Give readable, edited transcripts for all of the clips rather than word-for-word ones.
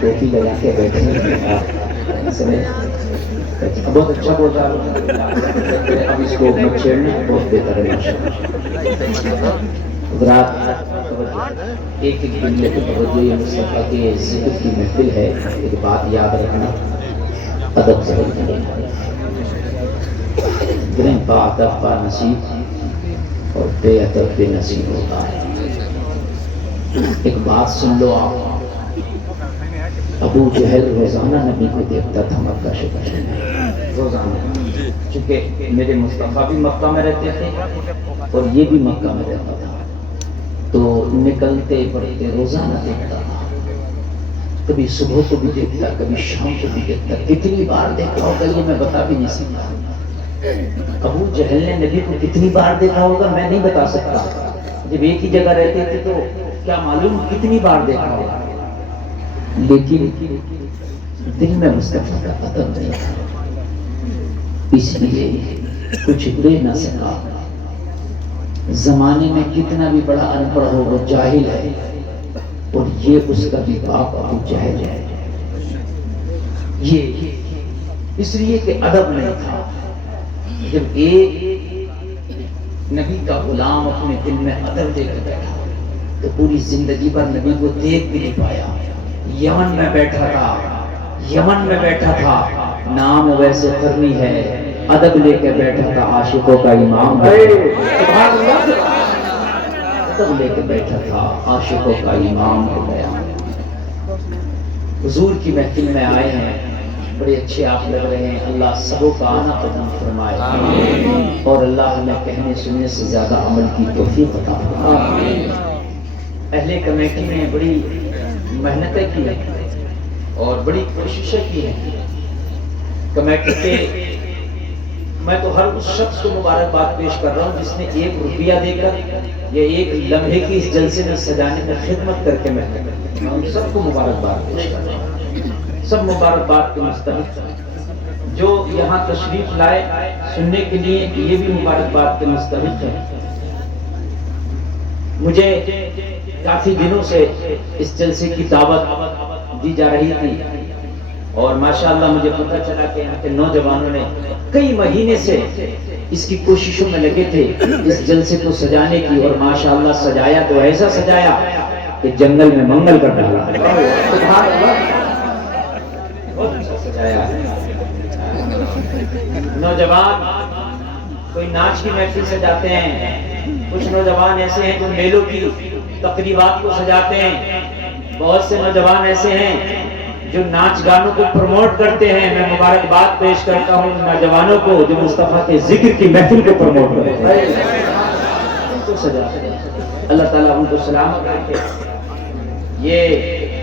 ٹوپی لگا کے بیٹھے بہت اچھا بول رہا ہوں. اب اس کو مت چھیڑنا بہت بہتر ہے. رات ایک جملے کی توجہ یہ مصطفیٰ کے ذکر کی محفل ہے. ایک بات یاد رکھنا, ادب سے گرہ با ادب با نصیب اور بے ادب بے نصیب ہوتا ہے. ایک بات سن لو آپ, ابو جہل روزانہ نبی کو دیکھتا تھا مکہ شریف میں, روزانہ, چونکہ میرے مصطفیٰ بھی مکہ میں رہتے تھے اور یہ بھی مکہ میں رہتا تھا, تو نکلتے پڑھتے روزانہ دیکھتا تھا. کبھی صبح کو بھی دیکھتا, کبھی شام کو بھی دیکھتا. کتنی بار دیکھا ہوگا یہ میں بتا بھی نہیں سکتا. ابو جہل نے نبی کو کتنی بار دیکھا ہوگا میں نہیں بتا سکتا. جب ایک ہی جگہ رہتے تھے تو کیا معلوم کتنی بار دیکھا ہوگا, لیکن دل میں مصطفیٰ کا ادب نہیں تھا, اس لیے کچھ لے نہ سکا. زمانے میں کتنا بھی بڑا ان پڑھ ہو وہ جاہل ہے, اور یہ اس کا بھی باپ ابو جہل ہے. یہ اس لیے کہ ادب نہیں تھا. جب ایک نبی کا غلام اپنے دل میں ادب دے کر بیٹھا تو پوری زندگی پر نبی کو دیکھ بھی نہیں پایا. یمن میں بیٹھا تھا, نام ویسے کرنی ہے, ادب لے کے بیٹھا تھا عاشقوں کا امام. ادب لے کے بیٹھا تھا عاشقوں کا امام ہو گیا. حضور کی محفل میں آئے ہیں, بڑے اچھے آپ لگ رہے ہیں. اللہ سبوں کا آنا قبول فرمائے اور اللہ ہمیں کہنے سننے سے زیادہ عمل کی توفیق عطا فرمائے. اہل کمیٹی نے بڑی محنتیں کی ہیں اور بڑی کوششیں کی ہیں. کمیٹی کے میں تو ہر اس شخص کو مبارکباد پیش کر رہا ہوں جس نے 1 روپیہ دے کر یا 1 لمحے کی اس جلسے میں سجانے میں خدمت کر کے محنت کی. میں ان سب کو مبارکباد پیش کر رہا ہوں. سب مبارکباد کے مستحق ہیں. جو یہاں تشریف لائے سننے کے لیے یہ بھی مبارکباد کے مستحق ہیں. مجھے کافی دنوں سے اس جلسے کی دعوت دی جا رہی تھی اور ماشاءاللہ مجھے پتہ چلا کہ یہاں کے نوجوانوں نے کئی مہینے سے اس کی کوششوں میں لگے تھے اس جلسے کو سجانے کی, اور ماشاءاللہ سجایا تو ایسا سجایا کہ جنگل میں منگل کر ڈالا. بہت اچھا سجایا. نوجوان کوئی ناچ کی محفل سجاتے ہیں, کچھ نوجوان ایسے ہیں جو میلوں کی تقریبات کو سجاتے ہیں, بہت سے نوجوان ایسے ہیں جو ناچ گانوں کو پروموٹ کرتے ہیں. میں مبارکباد پیش کرتا ہوں نوجوانوں کو جو مصطفیٰ کے ذکر کی محفل کو پروموٹ کرتے ہیں. اللہ تعالیٰ ان کو سلامت رکھے. یہ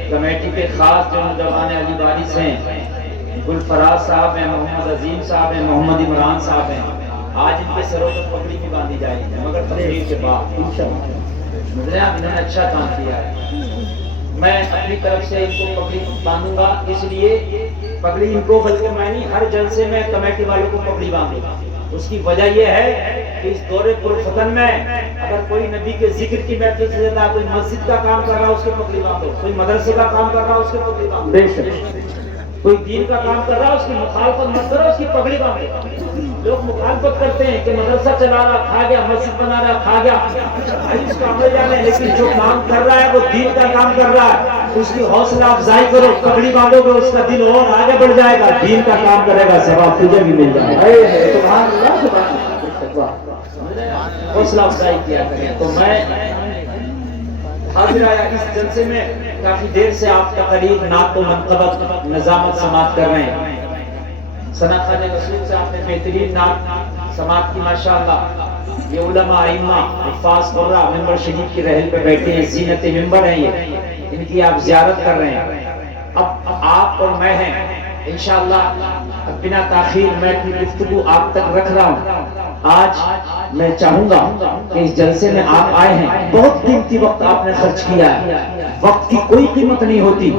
کمیٹی کے خاص جو نوجوان علی وارث ہیں, گلفراز صاحب ہیں, محمد عظیم صاحب ہیں, محمد عمران صاحب ہیں. آج ان کے سروں پر پگڑی بھی باندھی جائے گی مگر تقریر کے بعد انشاءاللہ. انہوں نے اچھا کام کیا ہے. میں اپنی طرف سے ان کو پگڑی باندھوں گا, اس لیے پگڑی ان کو بلکہ میں نہیں ہر جلسے میں کمیٹی والوں کو پگڑی باندھوں گا. اس کی وجہ یہ ہے کہ اس دور پرفتن میں اگر کوئی نبی کے ذکر کی محفل سے زیادہ کوئی مسجد کا کام کر رہا ہے اس کے پگڑی باندھو, کوئی مدرسے کا کام کر رہا ہے اس کے پگڑی باندھو, کوئی دین کا کام کر رہا ہے اس کی مخالفت مت کرو, اس کی پگڑی باندھو. لوگ مخالفت کرتے ہیں کہ مدرسہ چلا رہا کھا گیا, مسجد بنا رہا کھا گیا, اس کا عمل جانے, لیکن جو کام کر رہا ہے وہ دین کا کام کر رہا ہے, اس کی حوصلہ افزائی کرو. پگڑی باندھو گے اس کا دل اور آگے بڑھ جائے گا, دین کا کام کرے گا, ثواب تجھے بھی مل جائے گا. حوصلہ افزائی کیا کریں. تو میں حاضر آیا اس جلسے میں, کافی دیر سے آپ تقریر نعت و منقبت نظامت سماعت کر رہے ہیں. ثنا خان رسول سے آپ نے بہترین نعت سماعت کی ماشاءاللہ. یہ علماء ائمہ حفاظ قرہ منبر شریف کی رحل پہ بیٹھے ہیں, زینت منبر ہیں یہ, ان کی آپ زیارت کر رہے ہیں. اب آپ اور میں ہیں انشاءاللہ. بنا تاخیر میں اپنی گفتگو آپ تک رکھ رہا ہوں. آج میں چاہوں گا کہ اس جلسے میں آپ آئے ہیں, بہت قیمتی وقت آپ نے خرچ کیا ہے. وقت کی کوئی قیمت نہیں ہوتی,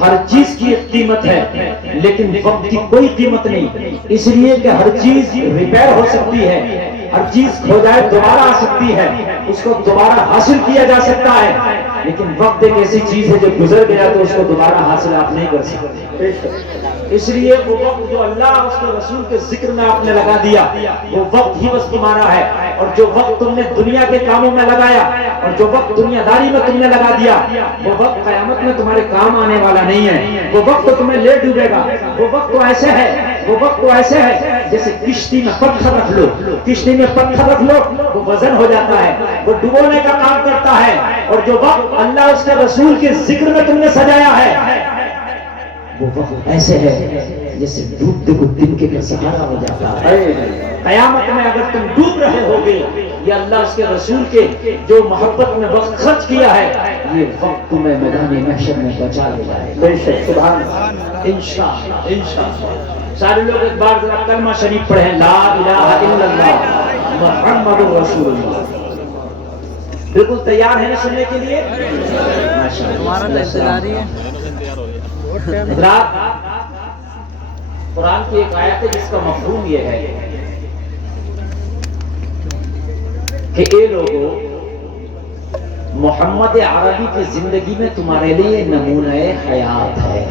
ہر چیز کی ایک قیمت ہے, لیکن وقت کی کوئی قیمت نہیں, اس لیے کہ ہر چیز ریپیئر ہو سکتی ہے ہر چیز کھو جائے دوبارہ آ سکتی ہے، اس کو دوبارہ حاصل کیا جا سکتا ہے، لیکن وقت ایک ایسی چیز ہے جو گزر گیا تو اس کو دوبارہ حاصل آپ نہیں کر سکتے۔ اس لیے وہ وقت جو اللہ اس کے رسول کے ذکر میں آپ نے لگا دیا وہ وقت ہی بس تمہارا ہے، اور جو وقت تم نے دنیا کے کاموں میں لگایا اور جو وقت دنیا داری میں تم نے لگا دیا وہ وقت قیامت میں تمہارے کام آنے والا نہیں ہے، وہ وقت تو تمہیں لے ڈوبے گا۔ وہ وقت تو ایسے ہے، وہ وقت تو ایسے ہے جیسے کشتی میں پتھر رکھ لو، کشتی میں پتھر رکھ لو وہ وزن ہو جاتا ہے، وہ ڈبونے کا کام کرتا ہے، اور جو وقت اللہ اس کے رسول کے ذکر میں تم نے سجایا ہے وہ وقت ایسے ہے جیسے ڈوبتے کو تنکے کا سہارا ہو جاتا ہے۔ قیامت میں اگر تم ڈوب رہے ہوگے، یہ اللہ اس کے رسول کے جو محبت میں وقت خرچ کیا ہے یہ وقت تمہیں میدان محشر میں بچا لے جائے۔ بے شک، سبحان اللہ، انشاءاللہ انشاءاللہ۔ سارے لوگ ایک بار ذرا کلمہ شریف پڑھیں، لا الہ الا اللہ محمد رسول اللہ۔ بالکل تیار ہیں سننے کے لیے؟ ہمارا تو انتظار ہی ہے۔ حضرات، قرآن کی ایک آیت ہے جس کا مفہوم یہ ہے کہ اے لوگوں، محمد عربی کی زندگی میں تمہارے لیے نمونہ حیات ہے۔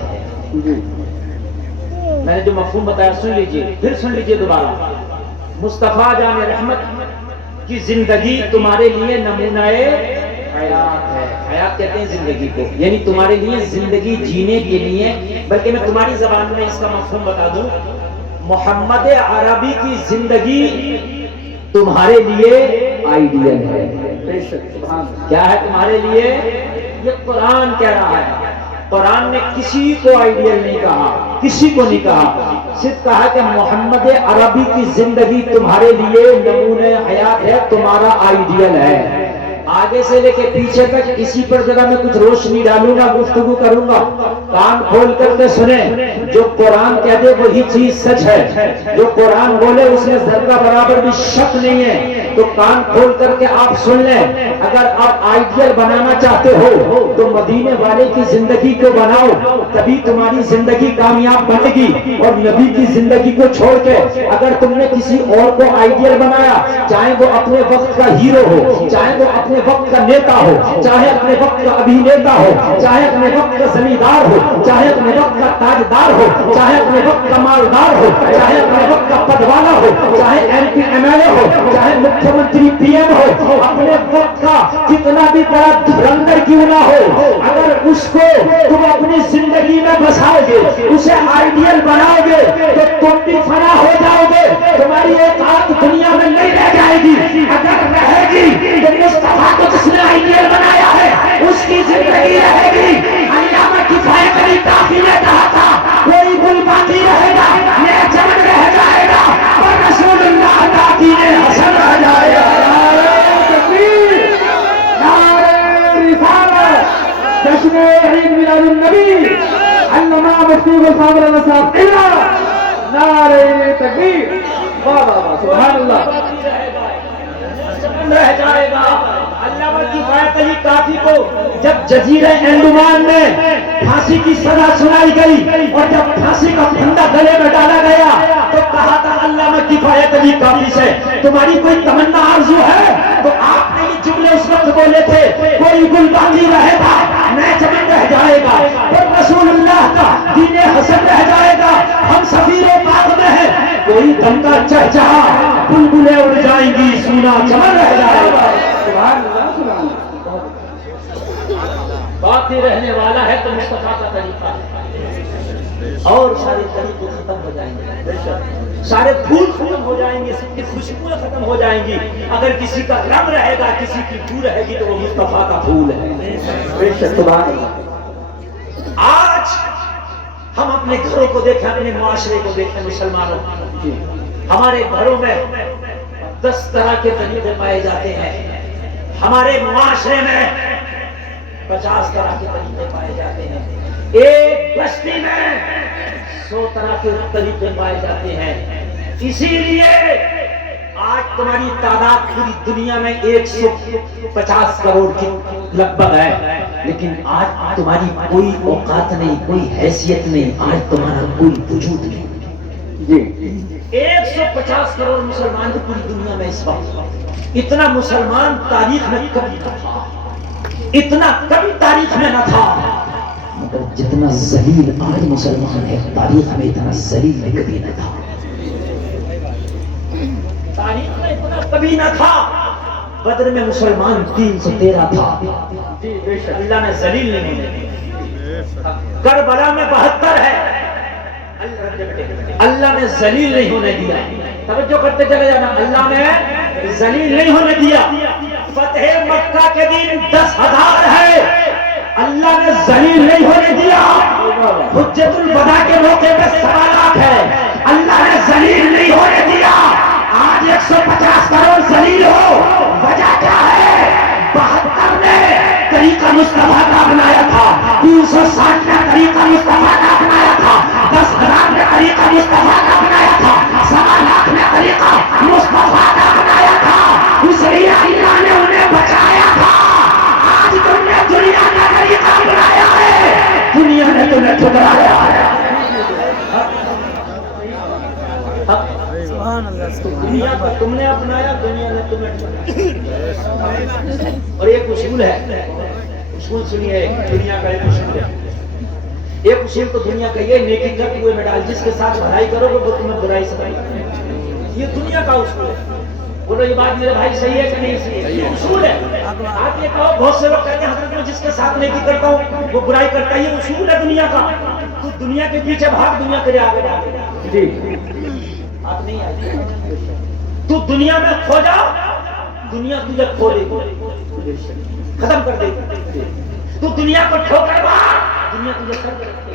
میں نے جو مفہوم بتایا سن لیجئے، پھر سن لیجئے دوبارہ۔ مصطفیٰ جان رحمت کی زندگی تمہارے لیے نمونہ حیات ہے۔ حیات کہتے ہیں زندگی کو، یعنی تمہارے لیے زندگی جینے کے لیے، بلکہ میں تمہاری زبان میں اس کا مفہوم بتا دوں، محمد عربی کی زندگی تمہارے لیے آئیڈیل ہے۔ کیا ہے تمہارے لیے؟ یہ قرآن کہہ رہا ہے۔ قرآن نے کسی کو آئیڈیل نہیں کہا، کسی کو نہیں کہا، صرف کہا کہ محمد عربی کی زندگی تمہارے لیے نمونہ حیات ہے، تمہارا آئیڈیل ہے۔ آگے سے لے کے پیچھے تک اسی پر ذرا میں کچھ روشنی ڈالوں گا، گفتگو کروں گا، کان کھول کر کے سنیں۔ جو قرآن کہہ دے وہی چیز سچ ہے، جو قرآن بولے اس میں ذرہ برابر بھی شک نہیں ہے، تو کان کھول کر کے آپ سن لیں۔ اگر آپ آئیڈیل بنانا چاہتے ہو تو مدینے والے کی زندگی کو بناؤ، تبھی تمہاری زندگی کامیاب بنے گی۔ اور نبی کی زندگی کو چھوڑ کے اگر تم نے کسی اور کو آئیڈیل بنایا، چاہے وہ اپنے وقت کا ہیرو ہو، چاہے وہ اپنے وقت کا نیتا ہو، چاہے اپنے وقت کا ابھینیتا ہو، چاہے اپنے وقت کا زمیندار ہو، چاہے اپنے وقت کا تاجدار ہو، چاہے اپنے وقت کا مالدار ہو، چاہے اپنے وقت کا پدوالا ہو، چاہے M P M L A ہو، چاہے مکھیہ منتری پی ایم ہو، اپنے وقت کا کتنا بھی بڑا دھرندر کیوں نہ ہو، اگر اس کو تم اپنی زندگی میں بساؤ گے، اسے آئیڈیل بناؤ گے تو تم بھی فنا ہو جاؤ گے۔ تمہاری ایک آنکھ دنیا میں نہیں رہ جائے گی، اگر رہے گی تو مصطفیٰ کو جس نے آئیڈیل بنایا ہے اس کی زندگی رہے گی۔ علامہ کفایت علی کافی نے کہا تھا، کوئی گل باقی رہے گا، یہ چمن رہ جائے گا، اور رسول اللہ کا دین حسن رہ جائے گا۔ جشن عید میلاد النبی علامہ مفتی غلام رضا صاحب نعرہ تکبیر، واہ واہ واہ، سبحان اللہ۔ رہ جائے گا۔ علامہ کفایت علی کافی کو جب جزیرہ انڈمان میں پھانسی کی سزا سنائی گئی اور جب پھانسی کا پھندا گلے میں ڈالا گیا تو کہا تھا علامہ کفایت علی کافی سے، تمہاری کوئی تمنا آرزو ہے؟ تو آپ نے یہ جملے اس وقت بولے تھے، کوئی گل باقی رہے گا، نئے چمن رہ جائے گا، اور رسول اللہ کا دین حسن رہ جائے گا، ہم سفیر پاک میں ہیں، کوئی دم کا چہچہا، بلبلیں اڑ جائیں گی، سونا چمن رہ جائے گا۔ سبحان اللہ، سبحان اللہ۔ باقی رہنے والا ہے تو مصطفیٰ کا طریقہ ہے، اور سارے طریقے ختم ہو جائیں گے، سارے پھول ختم ہو جائیں گے، سب کی خوشبوئیں ختم ہو جائیں گی۔ اگر کسی کا رنگ رہے گا، کسی کی بو رہے گی تو وہ مصطفیٰ کا پھول ہے۔ بے شک، سبحان اللہ۔ آج ہم اپنے گھروں کو دیکھیں، اپنے معاشرے کو دیکھیں، مسلمانوں، ہمارے گھروں میں 10 طرح کے طریقے پائے جاتے ہیں، ہمارے معاشرے میں 50 طرح کے طریقے پائے جاتے ہیں، ایک بستی میں 100 طرح کے طریقے پائے جاتے ہیں۔ اسی لیے آج تمہاری تعداد پوری دنیا میں 150 کروڑ کی لگ بھگ ہے، لیکن آج تمہاری کوئی اوقات نہیں، کوئی حیثیت نہیں، آج تمہارا کوئی وجود نہیں۔ جی، 150 کروڑ مسلمان کی پوری دنیا میں اس وقت، اتنا مسلمان تاریخ میں کبھی نہ تھا، اتنا کبھی تاریخ میں نہ تھا، مگر جتنا ذلیل آج مسلمان ہے تاریخ میں اتنا ذلیل کبھی نہ تھا، تاریخ میں اتنا کبھی نہ تھا۔ بدر میں مسلمان 313 تھا، اللہ نے ذلیل نہیں دیا۔ کربلا میں 72 ہے، اللہ نے ذلیل نہیں ہونے دیا۔ توجہ کرتے چلے جانا، اللہ نے ذلیل نہیں ہونے دیا۔ فتح مکہ کے دن 10,000 ہے، اللہ نے ذلیل نہیں ہونے دیا۔ حجت الوداع کے موقع پہ 1.25 لاکھ ہے، اللہ نے ذلیل نہیں ہونے دیا۔ آج 150 کروڑ ذلیل ہو، وجہ کیا ہے؟ 72 نے طریقہ مصطفیٰ کا اپنایا تھا، 360 نے طریقہ مصطفیٰ کا اپنایا تھا، 10,000 نے طریقہ مصطفیٰ کا اپنایا تھا، 1.25 لاکھ نے طریقہ مصطفیٰ کا اپنایا تھا، اس لیے اللہ نے انہیں بچایا تھا۔ آج تم نے دنیا کا طریقہ اپنایا ہے، دنیا نے تمہیں ٹھکرایا ہے۔ دنیا کا تم نے اپنایا، دنیا نے تمہیں ٹھکرایا۔ اور ایک اصول ہے، اصول سنیے، دنیا کا ایک اصول ہے، ایک اصول تو دنیا کا یہ نیکی کر ہوئے میں ڈال، جس کے ساتھ بھلائی کرو گے وہ تمہیں برائی سے بچائے، یہ دنیا کا اصول ہے۔ بولو یہ بات میرے بھائی صحیح ہے کہ نہیں صحیح ہے؟ یہ اصول ہے۔ آپ یہ کہو، بہت سے لوگ کہتے ہیں حضرت میں جس کے ساتھ نیکی کرتا ہوں وہ برائی کرتا ہے، یہ اصول ہے دنیا کا۔ تو دنیا کے پیچھے بھاگ، دنیا تیرے آگے بھاگے۔ جی آپ نہیں آئی، تو دنیا میں کھو جا، دنیا تجھے کھو دے گی، ختم کر دے گی۔ تو دنیا کو ٹھوکر مار، دنیا تجھے سر پہ رکھے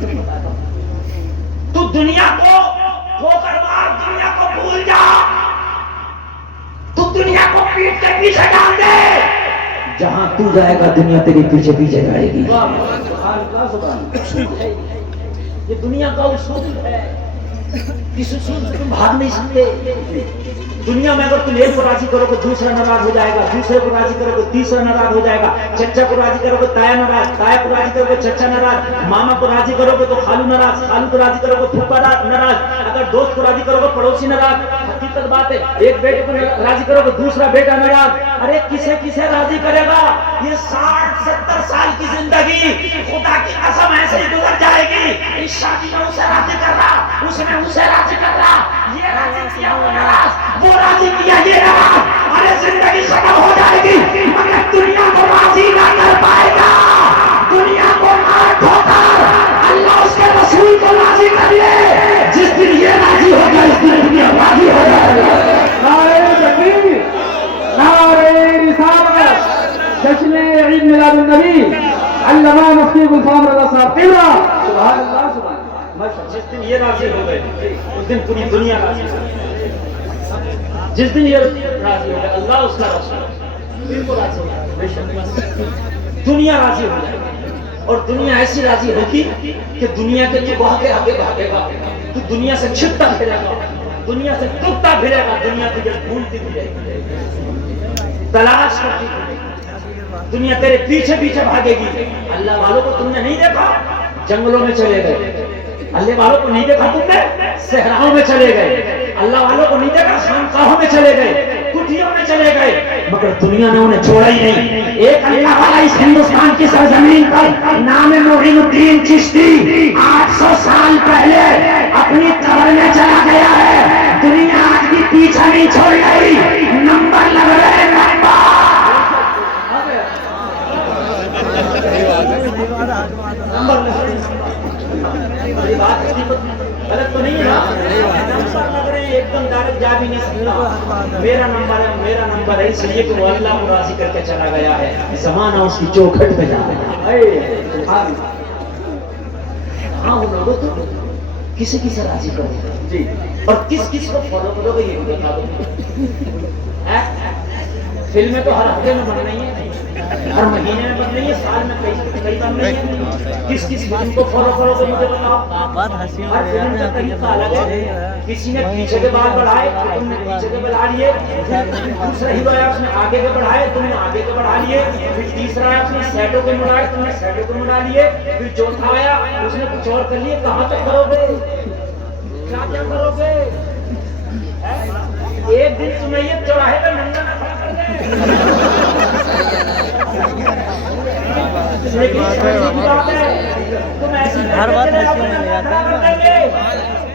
گی۔ تو دنیا کو ٹھوکر مار، دنیا کو بھول جا، تو دنیا کو پیٹ کے پیچھے ڈال دے، جہاں تو جائے گا دنیا تیرے پیچھے پیچھے جائے گی۔ یہ دنیا کا اصول ہے، اس اصول سے تم بھاگ نہیں سکتے۔ دنیا میں اگر تم ایک کو راضی کرو گے دوسرا ناراض ہو جائے گا، دوسرے کو راضی کرو گے تیسرا ناراض ہو جائے گا، چچا کو راضی کرو گے تایا ناراض، تایا کو راضی کرو گے چچا ناراض، ماما کو راضی کرو گے تو خالو ناراض، خالو کو راضی کرو گے پھوپھا ناراض، اگر دوست کو راضی کرو گے پڑوسی ناراض۔ حقیقت بات ہے، ایک بیٹے کو راضی کرو گے دوسرا بیٹا ناراض۔ ارے کسے کسے راضی کرے گا؟ یہ 60-70 سال کی زندگی خدا کی قسم ایسے ہی گزر جائے گی۔ اس شادی میں اسے راضی کر رہا، اس میں اسے راضی کر رہا، یہ راضی کیا وہ ناراض، وہ راضی کیا یہ ناراض۔ ارے زندگی ختم ہو جائے گی مگر دنیا کو راضی نہ کر پائے گا۔ دنیا کو مار ٹھوکر، اللہ اس کے رسول کو راضی کر لے، جس دن یہ راضی ہو گیا اس دن دنیا راضی ہو جائے گا۔ نعرہ تکبیر، نعرہ رسالت، جشن عید میلاد النبی، علامہ مفتی غلام رضا صاحب قبلہ، سبحان اللہ سبحان اللہ۔ جس دن یہ راضی ہو گئے اس دن پوری دنیا راضی ہو گئی۔ جس دن یہ راضی ہو گئے اللہ اس کا رسول دن کو راضی ہو گیا، دنیا راضی ہو جائے گی۔ اور دنیا ایسی راضی ہوگی کہ دنیا کے تو بہت آگے بھاگے گا، تو دنیا سے چھٹتا پھرے گا، دنیا سے ٹوٹتا پھرے گا، دنیا تجھے ڈھونڈتی پھرے گی، تلاش کرتی پھرے گی، دنیا تیرے پیچھے پیچھے بھاگے گی۔ اللہ والوں کو تم نے نہیں دیکھا جنگلوں میں چلے گئے، اللہ والوں کو نہیں دیکھا تم نے صحراؤں میں چلے گئے، اللہ والوں کو نہیں دیکھا خانقاہوں میں چلے گئے، کٹھیوں میں چلے گئے، مگر دنیا نے انہیں چھوڑا ہی نہیں۔ ایک اللہ والا اس ہندوستان کی سرزمین پر نام معین الدین چشتی 800 سال پہلے اپنی قبر میں چلا گیا ہے، دنیا آج بھی پیچھا نہیں چھوڑ گئی، نمبر لگ رہے نمبر۔ غلط تو نہیں ہے نا؟ نمبر لگ رہے ہیں، ایک دم ڈائریکٹ جا بھی نہیں سکتا۔ میرا نمبر ہے، میرا نمبر ہے، اس لیے کہ وہ اللہ کو راضی کر کے چلا گیا ہے، زمانہ اس کی چوکھٹ پہ جا رہا ہے۔ ہاں وہ لوگوں تو کسی کسی راضی کرو جی، اور کس کس کو فالو کرو گے یہ بھی بتا دو۔ فلمیں تو ہر ہفتے میں بن رہی ہیں، ہر مہینے میں بن رہی ہے، سال میں کئی بن رہی ہے، کس کس فلم کو فالو کرو گے مجھے بتاؤ۔ ہر فلم کا طریقہ الگ ہے، کسی نے پیچھے کے بال بڑھائے تو تم نے پیچھے کے بڑھا لیے، دوسرا ہیرو ہے اس نے آگے کے بڑھائے تم نے آگے کے بڑھا لیے، پھر تیسرا ہے اس نے سیٹوں کے مڑائے تم نے سیٹوں کے مڑا لیے، پھر چوتھا آیا اس نے کچھ اور کر لیے، کہاں تک کرو گے؟ کیا کرو گے؟ ایک دن سمیت چوراہے پہ ننگا نہ کھڑا کر دے. تم ایسی ہر بات مسئلے میں لے آتے ہیں.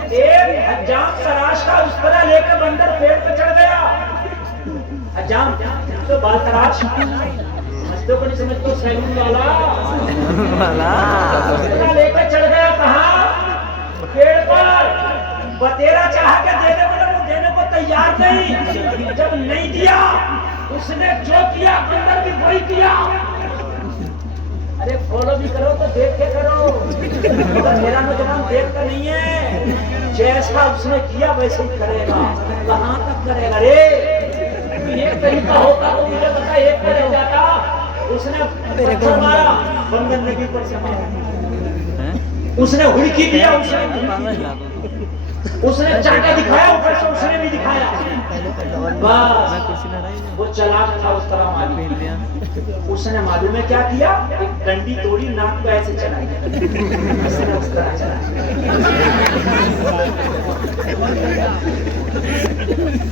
ایک حجام تراش کا اس طرح لے کر بندر پیڑ پہ چڑھ گیا. حجام تو بال تراش ہنستے کو نہیں سمجھتے سیلون والا لے کر چڑھ گیا. کہاں؟ پیڑ پر. بتیرا چاہا کہ دینے والا وہ دینے کو تیار نہیں. جب نہیں دیا اس نے جو کیا بندر بھی وہی کیا. ارے فالو بھی کرو تو دیکھ کے کرو. میرا نوجوان دیکھتا نہیں ہے. جیسا اس نے کیا ویسے ہی کرے گا. کہاں تک کرے گا؟ رے ایک طریقہ ہوتا تو مجھے بتا ایک پہ رہ جاتا. اس نے پتھر مارا بندر نے بھی پر سے مارا. اس نے ہڑکی دیا اس نے چاٹا دکھایا اوپر سے اس نے بھی دکھایا. بس وہ چلاک تھا اس طرح معلوم. اس نے معلوم ہے کیا کیا؟ ایک ڈنڈی توڑی ناک پہ ایسے چلائی. اس نے اس طرح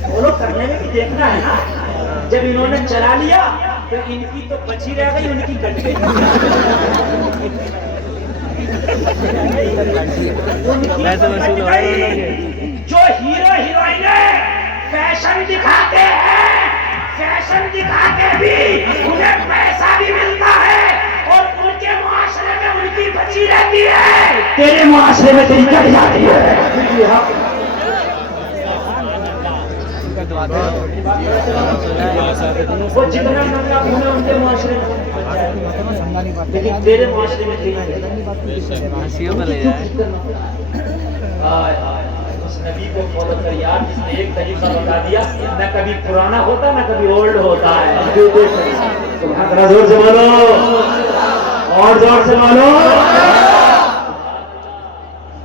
فالو کرنے میں بھی دیکھنا ہے نا. جب انہوں نے چلا لیا تو ان کی تو بچی رہ گئی ان کی کٹ گئی. جو ہیرو ہیروئن فیشن دکھاتے ہیں فیشن دکھا کے بھی انہیں پیسہ بھی ملتا ہے اور ان کے معاشرے میں ان کی بچی رہتی ہے. تیرے معاشرے میں تیری کٹ جاتی ہے. وہ جتنا ننگا خون ہے ان کے معاشرے میں لیکن تیرے معاشرے میں اس نبی کو فالو کر یار. جس نے ایک طریقہ بتا دیا نہ کبھی پرانا ہوتا نہ کبھی اولڈ ہوتا ہے. ذرا زور سے بولو اور زور سے بولو.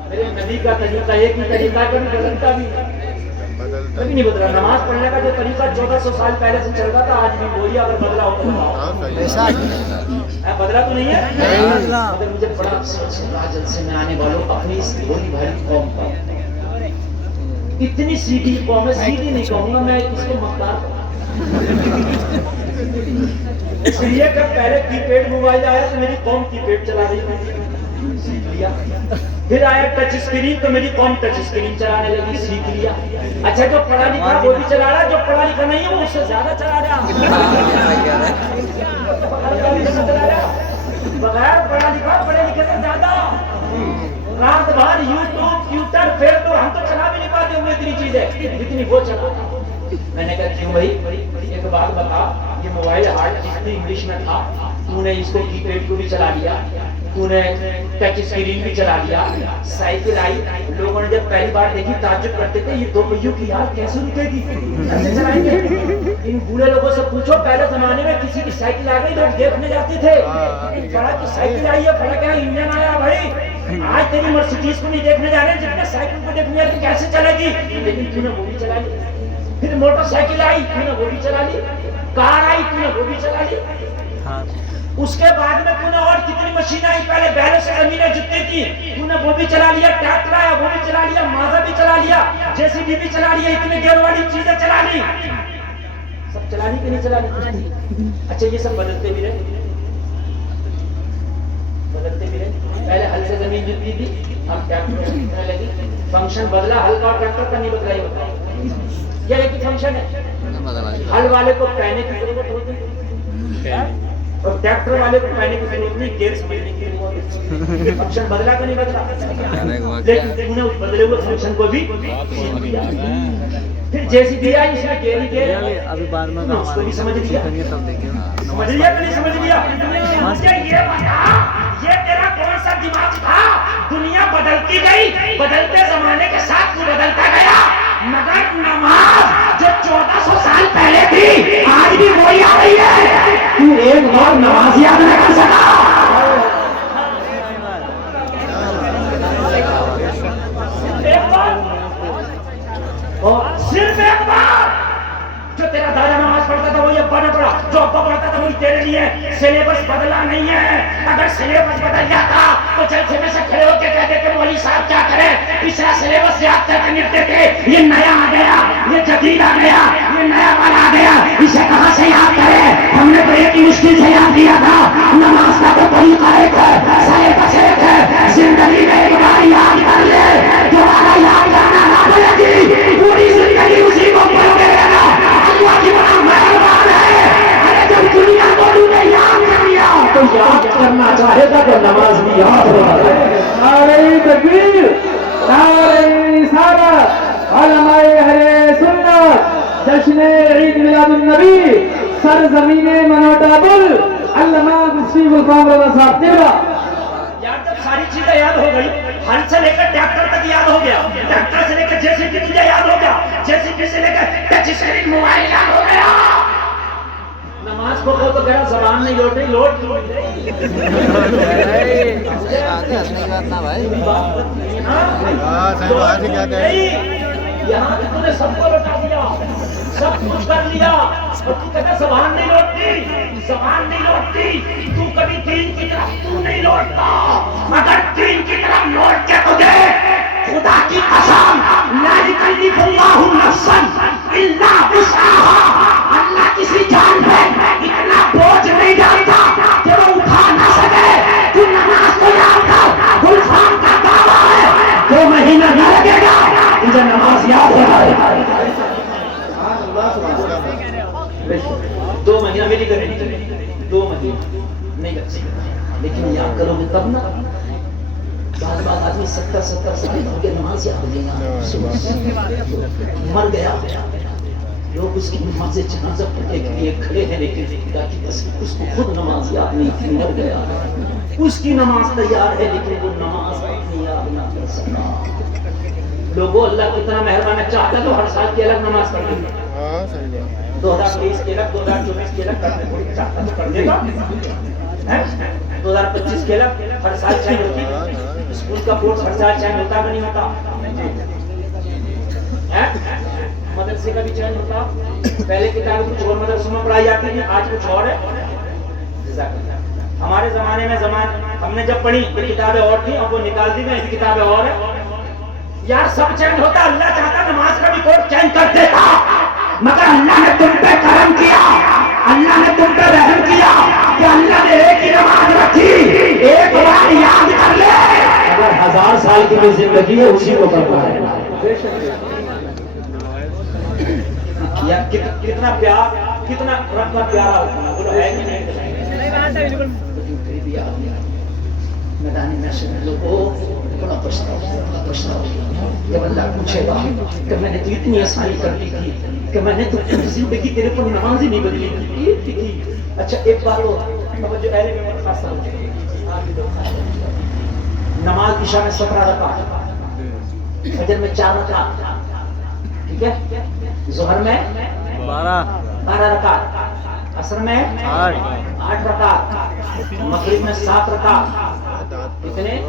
میرے نبی کا طریقہ ایک ہی طریقہ کبھی بدلتا بھی کبھی نہیں بدلا. نماز پڑھنے کا جو طریقہ 1400 سال پہلے سے چل رہا تھا آج بھی وہی. اگر بدلا ہو تو بدلا تو نہیں ہے. مگر مجھے بڑا افسوس ہے راجل سے میں آنے والوں اپنی اس بھولی بھاری قوم کا. اتنی سیدھی قوم ہے. سیدھی نہیں کہوں گا میں اس کو مختار اس لیے کہ پہلے کی پیڈ موبائل آیا تو میری قوم کی پیڈ چلا رہی تھی سیکھ لیا. پھر آیا ٹچ اسکرین تو میری قوم ٹچ اسکرین چلانے لگی سیکھ لیا. اچھا جو پڑھا لکھا وہ بھی چلا رہا. جو پڑھا لکھا نہیں ہے وہ اس سے زیادہ چلا رہا. بغیر پڑھا لکھا پڑھے لکھے سے زیادہ. رات بھر یوٹیوب ٹویٹر پھر تو ہم تو چلا بھی نہیں پاتے ہوئے اتنی چیزیں جتنی وہ چلا. میں نے کہا کیوں بھائی ایک بات بتا. یہ موبائل ہارڈ جتنی انگلش میں تھا تو نے اس کو کی پیڈ کو بھی چلا لیا. تو نے ٹچ اسکرین بھی چلا لیا. سائیکل آئی لوگوں نے جب پہلی بار دیکھی تعجب کرتے تھے یہ 2 پہیوں کی یار کیسے رکے گی کیسے چلائیں گے. ان بوڑھے لوگوں سے پوچھو پہلے زمانے میں کسی کی سائیکل آ گئی لوگ دیکھنے جاتے تھے. بڑا کی سائیکل آئی ہے بڑا کیا انجن آیا بھائی. آج تیری مرسیڈیز کو نہیں دیکھنے جا رہے جتنے سائیکل کو دیکھنے جا رہے کیسے چلے گی. لیکن تو نے وہ بھی چلا لی. پھر موٹر سائیکل آئی تو نے وہ بھی چلا لی. کار آئی تو نے وہ بھی چلا لی. اس کے بعد میں تو نے اور کتنی مشین آئی. پہلے بیلوں سے زمینیں جتنی تھی تو نے وہ بھی چلا لیا. ٹریکٹر آیا وہ بھی چلا لیا. مازا بھی چلا لیا. JCB بھی چلا لیا. اتنی گیئر والی چیزیں چلا لی. سب چلا لی کہ نہیں چلا لی. اچھا یہ سب بدلتے بھی رہے بدلتے بھی رہے. پہلے ہل سے زمین جتنی تھی اب ٹریکٹر جتنے لگی. فنکشن بدلا. ہل کا اور ٹریکٹر کا نہیں بدلا. یہ ہوتا یہ ایک فنکشن ہے. ہل والے کو پہنے کی ضرورت ہوتی ہے اور ٹریکٹر والے کو پہنے کی ضرورت نہیں. گیئر سمجھنے کی ضرورت. فنکشن بدلا کہ نہیں بدلا لیکن انہوں نے اس بدلے ہوئے فنکشن کو بھی سیکھ لیا. پھر JCB آئی اس میں گیئر ہی گیئر ابھی بعد میں اس کو بھی سمجھ لیا. سمجھ لیا کہ نہیں سمجھ لیا. مجھے یہ بتا یہ تیرا کون سا دماغ تھا. دنیا بدلتی گئی بدلتے زمانے کے ساتھ تو بدلتا گیا. مگر نماز جو 1400 سال پہلے تھی آج بھی وہی آ رہی ہے. تو ایک بار نماز یاد نہ کر سکا. صرف ایک بار جو تیرا دادا نماز پڑھتا تھا وہ یہ ابا نے پڑھا, جو ابا پڑھتا تھا وہی تیرے لیے. سلیبس بدلا نہیں ہے. اگر سلیبس بدل جاتا تو جلسے میں سے کھڑے ہو کے کہتے کہ مولوی صاحب کیا کریں, پچھلا سلیبس یاد کر کے نپٹے تھے, یہ نیا آ گیا, یہ جدید آ گیا, یہ نیا والا آ گیا, اسے کہاں سے یاد کرے. ہم نے تو ایک ہی مشکل سے یاد کیا تھا, نماز کا تو طریقہ ایک ہے, سلیبس ایک ہے. زندگی میں ایک بار یاد کر لے, دوبارہ یاد کرنا نہ بھولے گی, پوری زندگی اسی کو پڑھتے رہنا. اللہ کی بڑا مہربان ہے. ارے جب دنیا کو نے یاد کر لیا تو یاد کرنا چاہے گا تو نماز بھی یاد ہوگا. نعرہ تکبیر, نعرہ رسالت, علماء اہل سنت, جشن عید میلاد النبی, سرزمین منوٹابل, علامہ مفتی غلام رضا صاحب قبلہ. یار جب ساری چیزیں یاد ہو گئی, ہل سے لے کر ٹریکٹر تک یاد ہو گیا, ٹریکٹر سے لے کر جے سی بی تجھے یاد ہو گیا, جے سی بی سے لے کر ٹچ اسکرین موبائل یاد ہو گیا. نماز کو تو کہہ زبان نہیں لوٹ رہی, لوٹ یہاں تو نے سب کو لوٹا دیا, سب کچھ کر لیا, اور تو کہتا زبان نہیں لوٹتی, زبان نہیں لوٹتی. تو کبھی دین کی طرف تو نہیں لوٹتا. اگر دین کی طرف لوٹ کے تجھے خدا کی قسم لا یکلف اللہ نفسا الا وسعها, اللہ کسی جان پہ اتنا بوجھ نہیں ڈالتا کہ وہ اٹھا نہ سکے. تو نماز کو یاد کر, گلفام کا دعویٰ ہے 2 مہینہ نہ لگے گا تجھے نماز یاد ہو جائے. 2 مہینہ میری گارنٹی, 2 مہینہ نہیں لگ سکتا, لیکن یاد کرو گے تب نا. بعد آدمی 70 سال ہو کے نماز یاد لے گا, مر گیا, لوگ اس کی نماز جنازہ پڑھنے کے لیے کھڑے ہیں, لیکن خدا کی قسم اس کو خود نماز یاد نہیں تھی, مر گیا. اس کی نماز تیار ہے لیکن وہ نماز اپنی یاد نہ کر سکا. لوگوں اللہ کتنا مہربان ہے, چاہتا تو ہر سال کی الگ نماز پڑھ لیں گے, 2023 کے الگ, 2024 کے الگ کرنے کو چاہتا تو کر دے گا, 2025 کے الگ. ہر سال چینج ہوتی, اسکول کا کورس ہر سال چینج ہوتا کہ نہیں ہوتا, مدرسے کا بھی چینج ہوتا. پہلے کتابیں کچھ اور مدرسوں میں پڑھائی جاتی تھی, آج کچھ اور ہے. ہمارے زمانے میں ہم نے جب پڑھی یہ کتابیں اور تھیں, اب وہ نکال دی گئی, ایسی کتابیں اور ہیں. یار سب چینج ہوتا, اللہ چاہتا نماز کا بھی کورس چینج کر دیتا, مگر اللہ نے تم پہ کرم کیا, اللہ نے تم پہ رحم کیا کہ اللہ نے ایک ہی نماز رکھی, ایک بار یاد کر لے. اگر 1000 سال کی بھی زندگی ہے اسی کو کرنا ہے. کتنا پیار, کتنا رب کا پیارا ہوتا ہے کہ نہیں. میدانی محشر میں لوگوں بڑا پچھتاوا جب اللہ پوچھے گا کہ میں نے تو اتنی آسانی کر دی تھی کہ میں نے تو زندگی تیرے پر نماز ہی نہیں بدلی تھی. اچھا ایک بار وہ اہل میں خاص نماز عشاء میں 17 رکعت, فجر میں 4 رکعت, ٹھیک ہے, ظہر میں 12 رکعت, عصر میں 8 رکعت, مغرب میں 7 رکعت. کتنے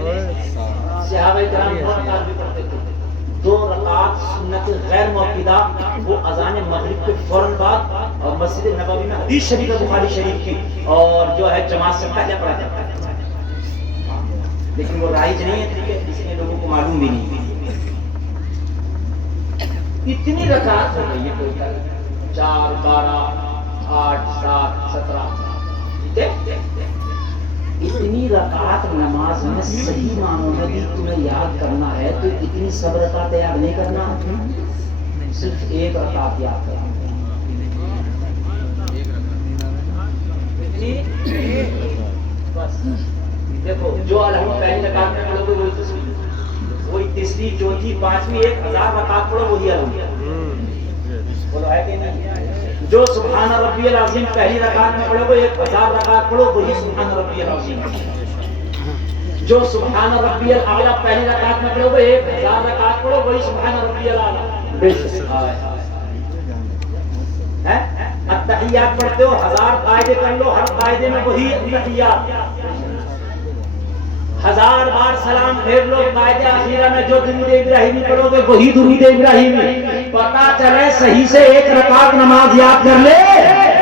صحابہ کرام 2 رکعت بھی پڑھتے تھے. 2 رکعت سنت غیر موقوفہ, وہ اذان مغرب کے فوراً بعد, اور مسجد نبوی میں حدیث شریف ہے بخاری شریف کی, اور جو ہے جماعت سے پہلے پڑھا جاتا ہے. لیکن وہ رائج نہیں ہے طریقے, کسی نے لوگوں کو معلوم بھی نہیں. اتنی رکعت ہو گئی ہے, کوئی 4 12 8 7 17, ٹھیک ہے. اتنی رکعت نماز میں صحیح معنوں میں بھی تمہیں یاد کرنا ہے تو اتنی سب رکعتیں یاد نہیں کرنا, صرف 1 رکعت یاد کرنا. بس دیکھو, جو الحمد پہلی رکعت میں پڑھو گے وہی تیسری, چوتھی, 5ویں, 1000 رکعت پڑھو وہی الحمد. بولو ہے کہ نہیں. جو سبحان ربی العظیم پہلی رکعت میں پڑھو گے 1000 رکعت پڑھو وہی سبحان ربی العظیم. جو سبحان ربی الاعلیٰ پہلی رکعت میں پڑھو گے 1000 رکعت پڑھو وہی سبحان ربی الاعلیٰ. التحیات پڑھتے ہو 1000 قاعدے کر لو, ہر قاعدے میں وہی التحیات. 1000 بار سلام پھیر لو, قاعدہ اخیرہ میں جو درود ابراہیمی پڑھو گے وہی درود ابراہیمی. پتا چلے صحیح سے 1 رکعت نماز یاد کر لے,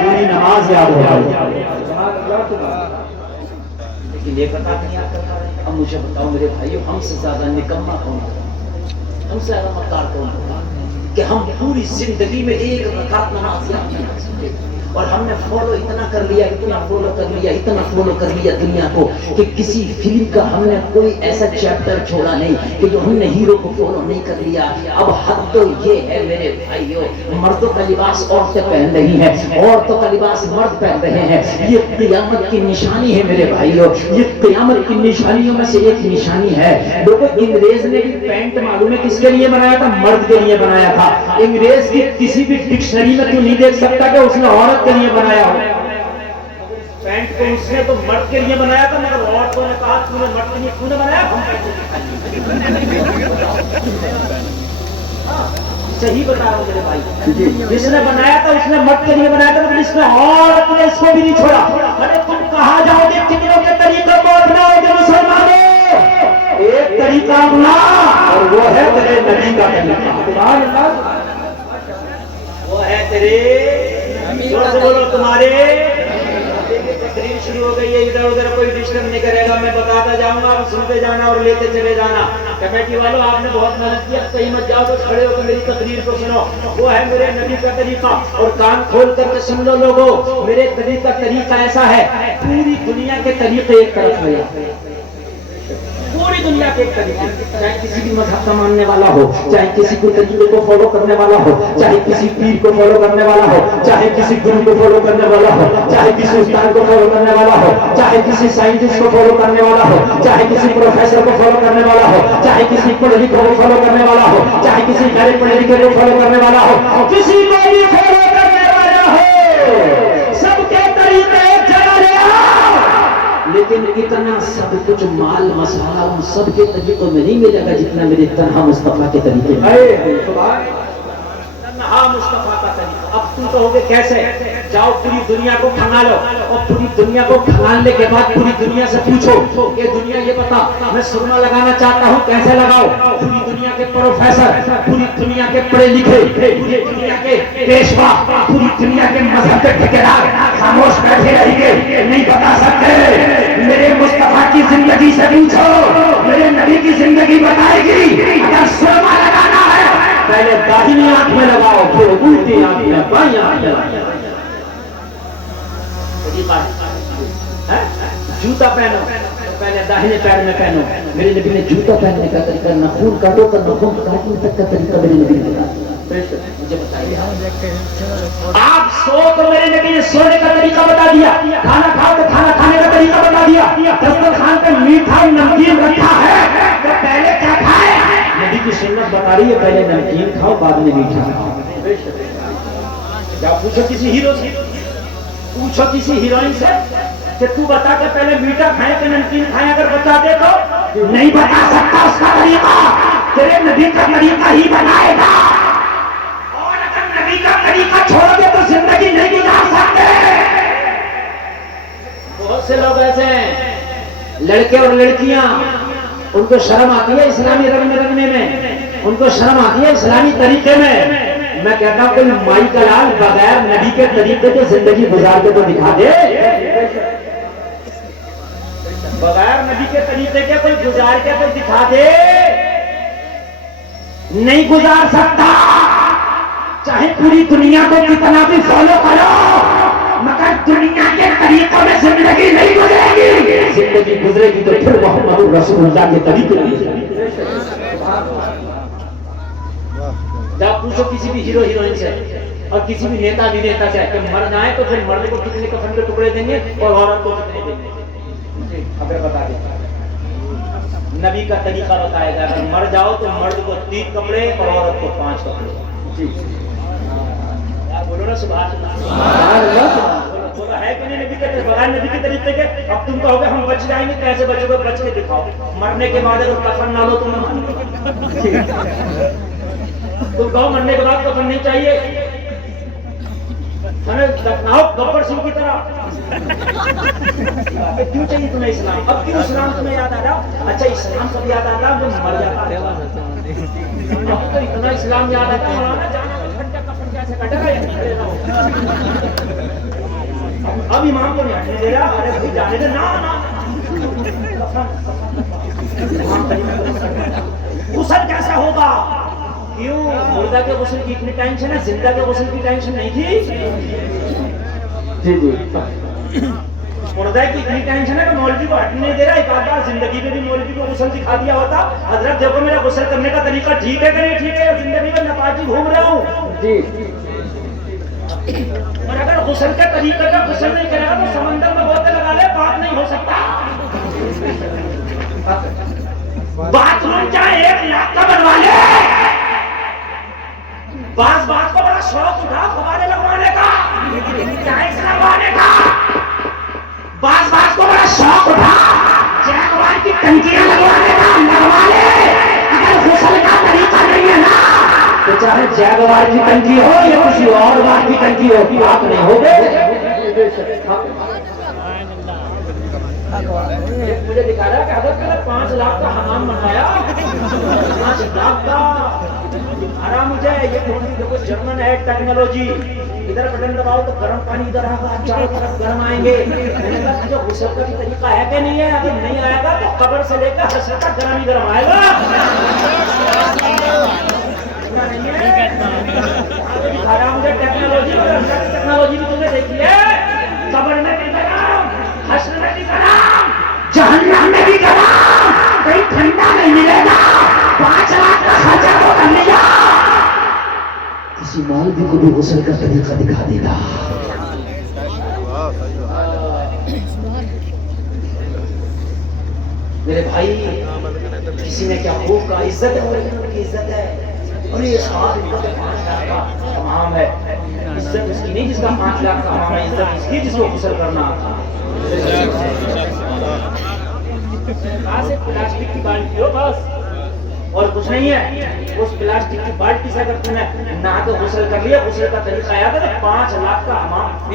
پوری نماز یاد ہو جائے. لیکن یہ پتا نہیں آپ کرتا ہے. اب مجھے بتاؤ میرے بھائیو، ہم سے زیادہ نکما کون ہے؟ ہم سے زیادہ مکار کون ہے کہ ہم پوری زندگی میں ایک رکعت نماز یاد نہیں کر سکتے، اور ہم نے فالو اتنا کر لیا، اتنا فالو کر لیا، اتنا فالو کر لیا دنیا کو کہ کسی فلم کا ہم نے کوئی ایسا چیپٹر چھوڑا نہیں کہ جو ہم نے ہیرو کو فالو نہیں کر لیا. اب حد تو یہ ہے میرے بھائیو، مردوں کا لباس عورتیں پہن رہی ہیں، عورتوں کا لباس مرد پہن رہے ہیں. یہ قیامت کی نشانی ہے میرے بھائیو، یہ قیامت کی نشانیوں میں سے ایک نشانی ہے. لوگوں انگریز نے بھی پینٹ معلوم ہے کس کے لیے بنایا تھا؟ مرد کے لیے بنایا تھا. انگریز کی کسی بھی ڈکشنری میں تو نہیں دیکھ سکتا کہ اس نے عورت کے لیے بنایا ہو. پینٹ کو اس نے تو مرد کے لیے بنایا تھا، مگر عورتوں نے کہا تو نے مرد کے لیے کیوں نے بنایا؟ صحیح بتا رہا ہوں میرے بھائی، جس نے بنایا تھا اس نے مرد کے لیے بنایا تھا، مگر اس نے عورت نے اس کو بھی نہیں چھوڑا. ارے تم کہاں جاؤ گے؟ کتنوں کے طریقے کو اپناؤ گے مسلمانوں؟ ایک طریقہ اپنا، اور وہ ہے تیرے نبی کا طریقہ. وہ ہے تیرے، زور سے بولو، تمہارے. تقریر شروع ہو گئی ہے، ادھر ادھر کوئی ڈسٹرب نہیں کرے گا، میں بتاتا جاؤں گا، آپ سنتے جانا اور لیتے چلے جانا. کمیٹی والوں آپ نے بہت محنت کیا، کہیں مت جاؤ تو کھڑے ہو کے میری تقریر کو سنو. وہ ہے میرے نبی کا طریقہ، اور کان کھول کر کے سن لو لوگوں. میرے نبی کا طریقہ ایسا ہے، پوری دنیا کے طریقے ایک طرف ہے، پوری دنیا کے ایک طریقے، چاہے کسی بھی مذہب کا ماننے والا ہو، چاہے کسی کو طریقے کو فالو کرنے والا ہو، چاہے کسی پیر کو فالو کرنے والا ہو، چاہے کسی گرو کو فالو کرنے والا ہو، چاہے کسی استاد کو فالو کرنے والا ہو، چاہے کسی سائنٹسٹ کو فالو کرنے والا ہو، چاہے کسی پروفیسر کو فالو کرنے والا ہو، چاہے کسی پڑھے لکھے کو فالو کرنے والا ہو، چاہے کسی غیر پڑھے لکھے کو فالو کرنے والا ہو، کسی کو بھی فالو کرنے والا ہو، سب کے طریقے ایک جگہ لے آؤ. لیکن اتنا سب کچھ مال مسالہ ان سب کے طریقوں میں نہیں ملے گا جتنا میرے تنہا مصطفیٰ کے طریقے میں. تنہا مصطفیٰ کا طریقہ. اب تم کہو گے کیسے؟ جاؤ پوری دنیا کو کھنگالو، اور پوری دنیا کو کھنگالنے کے بعد پوری دنیا سے پوچھو کہ دنیا یہ بتا میں سرما لگانا چاہتا ہوں کیسے لگاؤ؟ پوری دنیا کے پروفیسر، پوری دنیا کے پڑھے لکھے، پوری دنیا کے پیشوا، پوری دنیا کے مذہب کے ٹھیکیدار خاموش بیٹھے رہیں گے، نہیں بتا سکتے. میرے مصطفیٰ کی زندگی سے پوچھو، میرے نبی کی زندگی بتائے گی. اگر سرما لگانا ہے پہلے داہنی آنکھ میں لگاؤ، پھر الٹی آنکھ میں، بائیں آنکھ میں لگاؤ. جوتا پہنو پہلے داہنے پیر میں پہنو. میرے نبی نے جوتا پہننے کا طریقہ، ناخن کاٹو تو ناخن کاٹنے تک کا طریقہ میرے نبی نے بتایا. مجھے بتائیے، آپ سو تو میرے نبی نے سونے کا طریقہ بتا دیا، کھانا کھاؤ تو کھانا کھانے کا طریقہ بتا دیا. دسترخوان پہ میٹھا نمکین رکھا ہے تو پہلے کیا کھائے؟ نبی کی سنت بتا رہی ہے پہلے نمکین کھاؤ بعد میں میٹھا کھاؤ. کیا پوچھو کسی ہیرو سے، پوچھو کسی ہیروئن سے کہ تو بتا کہ پہلے میٹھا کھائیں کہ نمکین کھائیں، اگر بتا دے تو نہیں بتا سکتا اس کا طریقہ. تیرے نبی کا طریقہ ہی بنائے گا، اور اگر نبی کا طریقہ چھوڑ دے تو زندگی نہیں گزار سکتے. بہت سے لوگ ایسے ہیں، لڑکے اور لڑکیاں، ان کو شرم آتی ہے اسلامی رنگ میں رنگنے میں، ان کو شرم آتی ہے اسلامی طریقے میں. میں کہتا ہوں کوئی مائی کا لال بغیر نبی کے طریقے کے زندگی گزار کے تو دکھا دے. بغیر نبی کے طریقے کے کوئی گزار کے تو دکھا دے. نہیں گزار سکتا، چاہے پوری دنیا کو کتنا بھی فالو کرو، مگر دنیا کے طریقوں میں زندگی نہیں گزرے گی. زندگی گزرے گی تو پھر محمد رسول اللہ کے طریقے میں. جب پوچھو کسی بھی ہیرو ہیروئن سے اور کسی بھی نیتا وینیتا سے کہ مرد آئے تو پھر مرد کو کتنے کفن کے ٹکڑے دیں گے اور عورت کو کتنے دیں گے، اگر بتا دیں. نبی کا طریقہ بتائے گا، اگر مر جاؤ تو مرد کو 3 کپڑے اور عورت کو 5 کپڑے. بولو نا سبحان اللہ. بولو ہے کہ نہیں نبی کے بغیر نبی کے طریقے کے؟ اب تم کہو گے ہم بچ جائیں گے، کیسے بچو گے؟ بچ کے دکھاؤ. مرنے کے بعد اگر کفن نہ لو تو نہ تم کہو مرنے کے بعد کفن نہیں چاہیے، ہمیں دفناؤ گبر سنگھ کی طرح. کیوں چاہیے تمہیں اسلام؟ اب کیوں اسلام تمہیں یاد آ رہا؟ اچھا اسلام کب یاد آتا جو مر جاتا ہے. اب تو اتنا اسلام یاد آتا ہے، جانا کفن کیسے کٹے گا. اب امام کو نہیں ہٹنے دے رہا. ارے بھائی جانے دے. نا غسل کیسا ہوگا؟ کیوں؟ مردہ کے غسل کی اتنی ٹینشن ہے, زندہ کے غسل کی ٹینشن نہیں تھی. جی جی مردہ کی اتنی ٹینشن ہے کہ مولوی کو ہٹنے نہیں دے رہا. ایک آدھ بار زندگی میں بھی مولوی کو غسل دکھا دیا ہوتا, حضرت دیکھو میرا غسل کرنے کا طریقہ ٹھیک ہے کہ نہیں ٹھیک ہے, زندگی میں نپاجی گھوم رہا ہوں. جی اور اگر غسل کے طریقے کا غسل نہیں کرے گا تو سمندر میں بوتل لگا لے, پاک نہیں ہو سکتا. باتھ روم چاہے 1 لاکھ کا بنوا لے, بعض بات کو بڑا شوق اٹھا فوارے لگوانے کا, ٹائلس لگوانے کا. بعض بات کو بڑا شوق اٹھا جیگوار کی ٹنکیاں لگوانے کا, لگوا لے. اگر غسل کا طریقہ نہیں ہے نا تو چاہے جیگوار کی ٹنکی ہو یا کسی اور بار کی ٹنکی ہو, پاک نہیں ہوگے. مجھے دکھا رہا ہے کہ حضرت نے 5 لاکھ کا حمام بنوایا, 5 لاکھ کا. آرام مجھے یہ تھوڑی دیکھو جرمن ہے ٹیکنالوجی. ادھر بٹن دباؤ تو گرم پانی ادھر آگا, چاروں طرف گرم آئیں گے. میں نے کہا جو غسل کا بھی طریقہ ہے کہ نہیں ہے, اگر نہیں آئے گا تو قبر سے لے کر حشر تک گرم ہی گرم آئے گا. دکھا رہا مجھے ٹیکنالوجی, ٹیکنالوجی بھی تمہیں دیکھی ہے. قبر میں بھی گرم, حشر میں بھی گرم, جہنم میں بھی گرم, کہیں ٹھنڈا نہیں ملے گا. 5 لاکھ کا خرچہ تو کر لیا, کسی مولوی کو بھی غسل کا طریقہ دکھا دے گا. میرے بھائی کسی نے کیا خوب کہا, عزت ہے اور ان کی عزت ہے. اور یہ ساتھ ان کا 5 لاکھ کا حمام ہے. عزت اس کی نہیں جس کا 5 لاکھ کا حمام ہے, عزت اس کی جس کو غسل کرنا آتا. پلاسٹک کی بالٹی ہو بس, اور کچھ نہیں ہے. اس پلاسٹک کی بالٹی سے اگر تم نے نہا کے غسل کر لیا, غسل کا طریقہ یاد ہے تو 5 لاکھ کا حمام.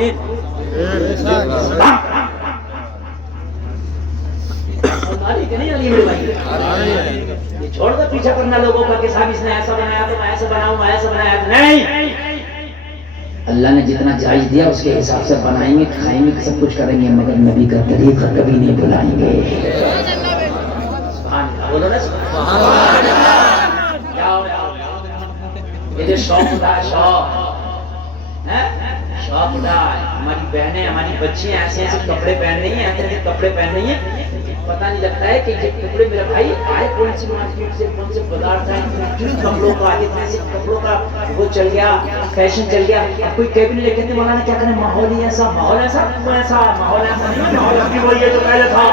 نہیں علی میرے بھائی, یہ چھوڑ دو پیچھا کرنا لوگوں کا کہ صاحب اس نے ایسا بنایا تو میں ایسا بناؤں, میں ایسا بنایا. نہیں, اللہ نے جتنا جائز دیا اس کے حساب سے بنائیں گے, کھائیں گے, سب کچھ کریں گے, مگر نبی کا طریقہ کبھی نہیں بھلائیں گے. بولو نا سبحان اللہ. یہ جو شوق اٹھا ہے, شوق اٹھا ہے. ہماری بہنیں, ہماری بچیاں ایسے ایسے کپڑے پہن رہی ہیں, ایسے ایسے کپڑے پہن رہی ہیں, پتہ نہیں لگتا ہے کہ یہ کپڑے میرے بھائی آئے کون سی مارکیٹ سے, کون سے بازار سے, جن کپڑوں کا, اتنے سے کپڑوں کا وہ چل گیا, فیشن چل گیا. اب کوئی کہہ بھی نہیں لیکن مولانا کیا کریں, ماحول ہی ایسا, ماحول ایسا, ماحول ایسا نہیں ہے. ماحول ابھی وہی ہے جو پہلے تھا.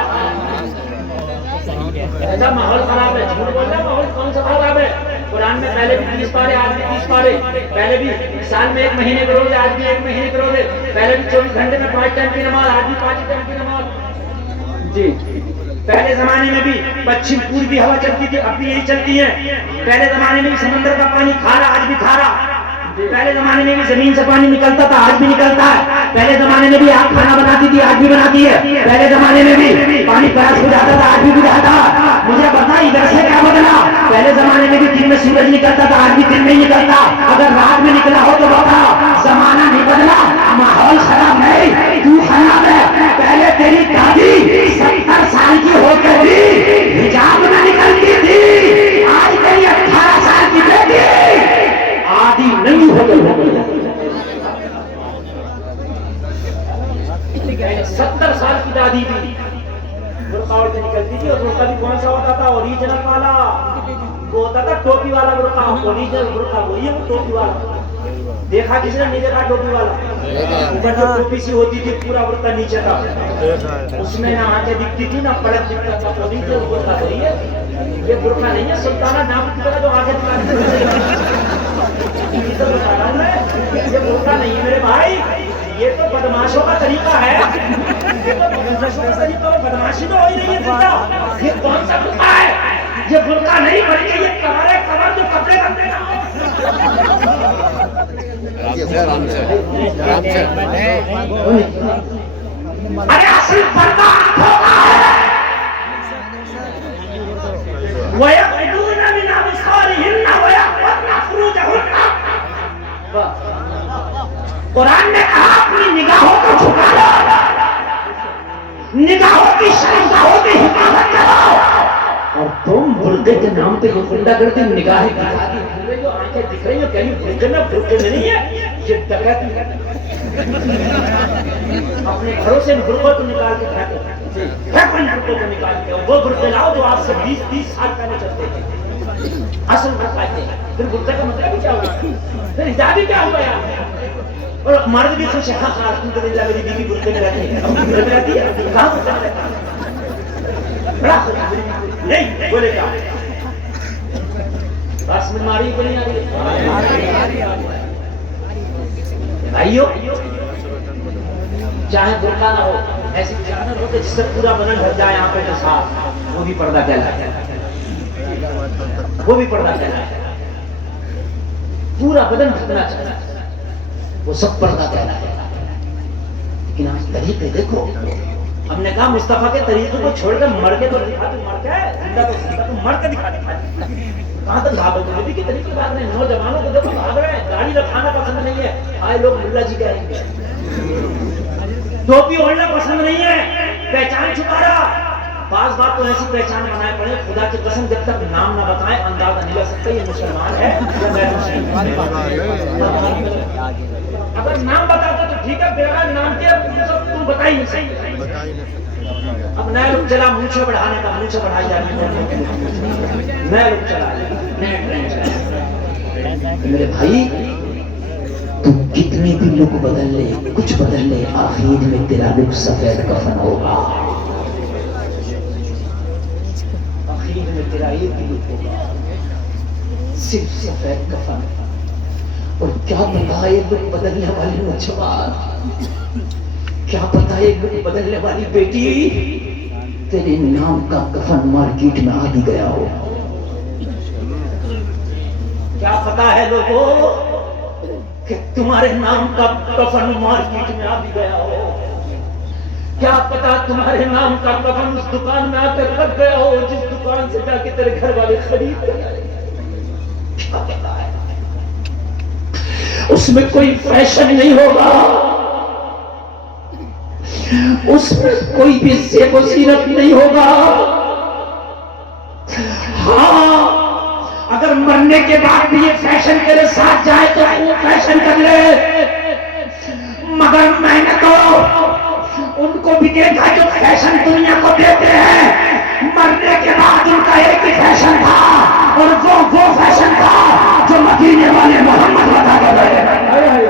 ایسا ماحول خراب ہے, جھوٹ بول رہا ہے. ماحول کون سا خراب ہے؟ قرآن میں پہلے بھی 30 پارے, آج بھی 30 پارے. پہلے بھی سال میں 1 مہینے کے روزے, آج بھی 1 مہینے کے روزے. پہلے بھی 24 گھنٹے میں 5 ٹائم کی نماز, آج بھی 5 ٹائم کی نماز. جی پہلے زمانے میں بھی پچھم پوربی ہوا چلتی تھی, اب بھی یہی چلتی ہے. پہلے زمانے میں بھی سمندر کا پانی کھارا, آج بھی کھارا. پہلے زمانے میں بھی زمین سے پانی نکلتا تھا, آج بھی نکلتا ہے. پہلے زمانے میں بھی آگ کھانا بناتی تھی, آج بھی بناتی ہے. پہلے زمانے میں بھی پانی پیاس ہو جاتا تھا, آج بھی بجھاتا. مجھے پتا ادھر سے کیا بدلا. پہلے زمانے میں بھی دن میں سورج نکلتا تھا, آج بھی دن میں نکلتا. اگر رات میں نکلا ہو تو بتا, زمانہ نہیں بدلا, ماحول خراب نہیں, تو خراب ہے. پہلے تیری دادی 70 سال کی ہو کے بھی حجاب نہ نکلتی تھی, آج تیری 18 سال کی بیٹی آدھی نہیں ہو گئی. 70 سال کی دادی تھی, برقع سے نکلتی تھی. اور برقع بھی کون سا ہوتا تھا, اوریجنل والا. وہ ہوتا تھا ٹوپی والا برقع, اوریجنل برقع وہی ہے, وہ ٹوپی والا. دیکھا کس نے نہیں دیکھا ٹوپی والا؟ اوپر جو ٹوپی سی ہوتی تھی, پورا برقع نیچے تھا, اس میں نہ آنکھیں دکھتی تھی, نہ پلک دکھتا تھا. اوریجنل برقع وہی ہے. یہ برقع نہیں ہے سلطانہ نام کی طرح جو آنکھیں دکھاتی تھی. یہ برقع نہیں ہے میرے بھائی, یہ تو بدماشوں کا طریقہ ہے. یہ تو بدماشوں کا طریقہ ہے, بدماشی تو ہو ہی نہیں ہے زندہ. یہ کون سا برقع ہے؟ یہ برقع نہیں بلکہ یہ کمر ہے, کمر جو کپڑے بنتے نا. ارے اصل پردہ آنکھوں کا ہے. وَيَغْضُضْنَ مِنْ أَبْصَارِهِنَّ وَيَحْفَظْنَ فُرُوجَهُنَّ. قرآن نے کہا اپنی نگاہوں کو جھکا لو، نگاہوں کی شرمگاہوں کی حفاظت کرو، اور تم برقعے کے نام پہ یہ گنڈا گردی نگاہیں دکھا دی پھر رہی ہو، آنکھیں دکھ رہی ہو، کہیں برقعے میں برقعے میں نہیں ہے، یہ ڈکیتی ہے۔ اپنے گھروں سے برقعوں کو نکال کے پھینکو، برقعوں کو نکال کے وہ برقعے لاؤ جو آج سے 20-30 سال پہلے چلتے تھے، اصل برقعے تھے۔ پھر برقعے کا مطلب بھی کیا ہوگا، پھر حجاب ہی کیا ہوگا یار؟ اور مرد بھی خوش ہے، ہاں الحمدللہ میری بیوی برقعے میں رہتی ہے، برقعے میں رہتی ہے، کہاں برقعے میں رہتی ہے؟ بڑا خوش ہے، نہیں بولے کیا بات سمجھ میں آ رہی ہے کہ نہیں آ رہی ہے؟ بھائیو چاہے برقع نہ ہو، ایسی چادر ہو کہ جس سے پورا بدن ڈھک جائے آنکھوں کے ساتھ، وہ بھی پردہ کہلاتا ہے، وہ بھی پردہ کہلاتا ہے۔ پورا بدن ڈھکنا چاہیے، وہ سب پردہ کہلاتا ہے۔ لیکن آج طریقے دیکھو، ہم نے کہا مصطفیٰ کے طریقے کو چھوڑ کر مر کے تو دکھا، تو مر کے زندہ تو زندہ، تو مر کے دکھا دکھا کہاں تک بھاگو گے؟ نبی کے طریقے بات نہیں، نوجوانوں کو دیکھو بھاگ رہے ہیں، داڑھی رکھانا پسند نہیں ہے، آئے لوگ ملا جی کہیں گے، ٹوپی اوڑھنا پسند نہیں ہے، پہچان چھپا رہا۔ بعض بات تو ایسی پہچان بنائے پڑے، خدا کی قسم جب تک نام نہ بتائیں اندازہ نہیں لگ سکتا یہ مسلمان ہے یا غیر مسلمان ہے۔ اگر نام بتاتے تو ٹھیک ہے، بغیر نام کے سب تم بتا ہی نہیں سکتے۔ اب نیا لوگ چلا مونچھیں بڑھانے کا، مونچھیں بڑھائی جا رہی ہے، نیا لوگ چلا میرے بھائی، تو کتنے بھی لوگ بدل لے، کچھ بدل لے، آخر میں تیرا لک سفید کفن ہوگا، آخر میں تیرا ایک ہی لک ہوگا، صرف سفید کفن۔ اور کیا پتا ہے لک بدلنے والی نوجوان، کیا پتا ہے لک بدلنے والی بیٹی، تیرے نام کا کفن مارکیٹ میں آ بھی گیا ہو، کیا پتا ہے لوگوں کہ تمہارے نام کا کفن مارکیٹ میں آ بھی گیا ہو، کیا پتا تمہارے نام کا کفن اس دکان میں آ کر لگ گیا ہو جس دکان سے جا کے تیرے گھر والے خرید کر آئے، کیا پتا ہے؟ اس میں کوئی فیشن نہیں ہوگا، اس میں کوئی بھی زیب و زینت نہیں ہوگا۔ ہاں اگر مرنے کے بعد بھی یہ فیشن تیرے ساتھ جائے تو وہ فیشن کر لے، مگر میں نے تو ان کو بھی دیکھا جو فیشن دنیا کو دیتے ہیں، مرنے کے بعد ان کا ایک ہی فیشن تھا، اور وہ فیشن تھا جو مدینے والے محمد بتا کے گئے۔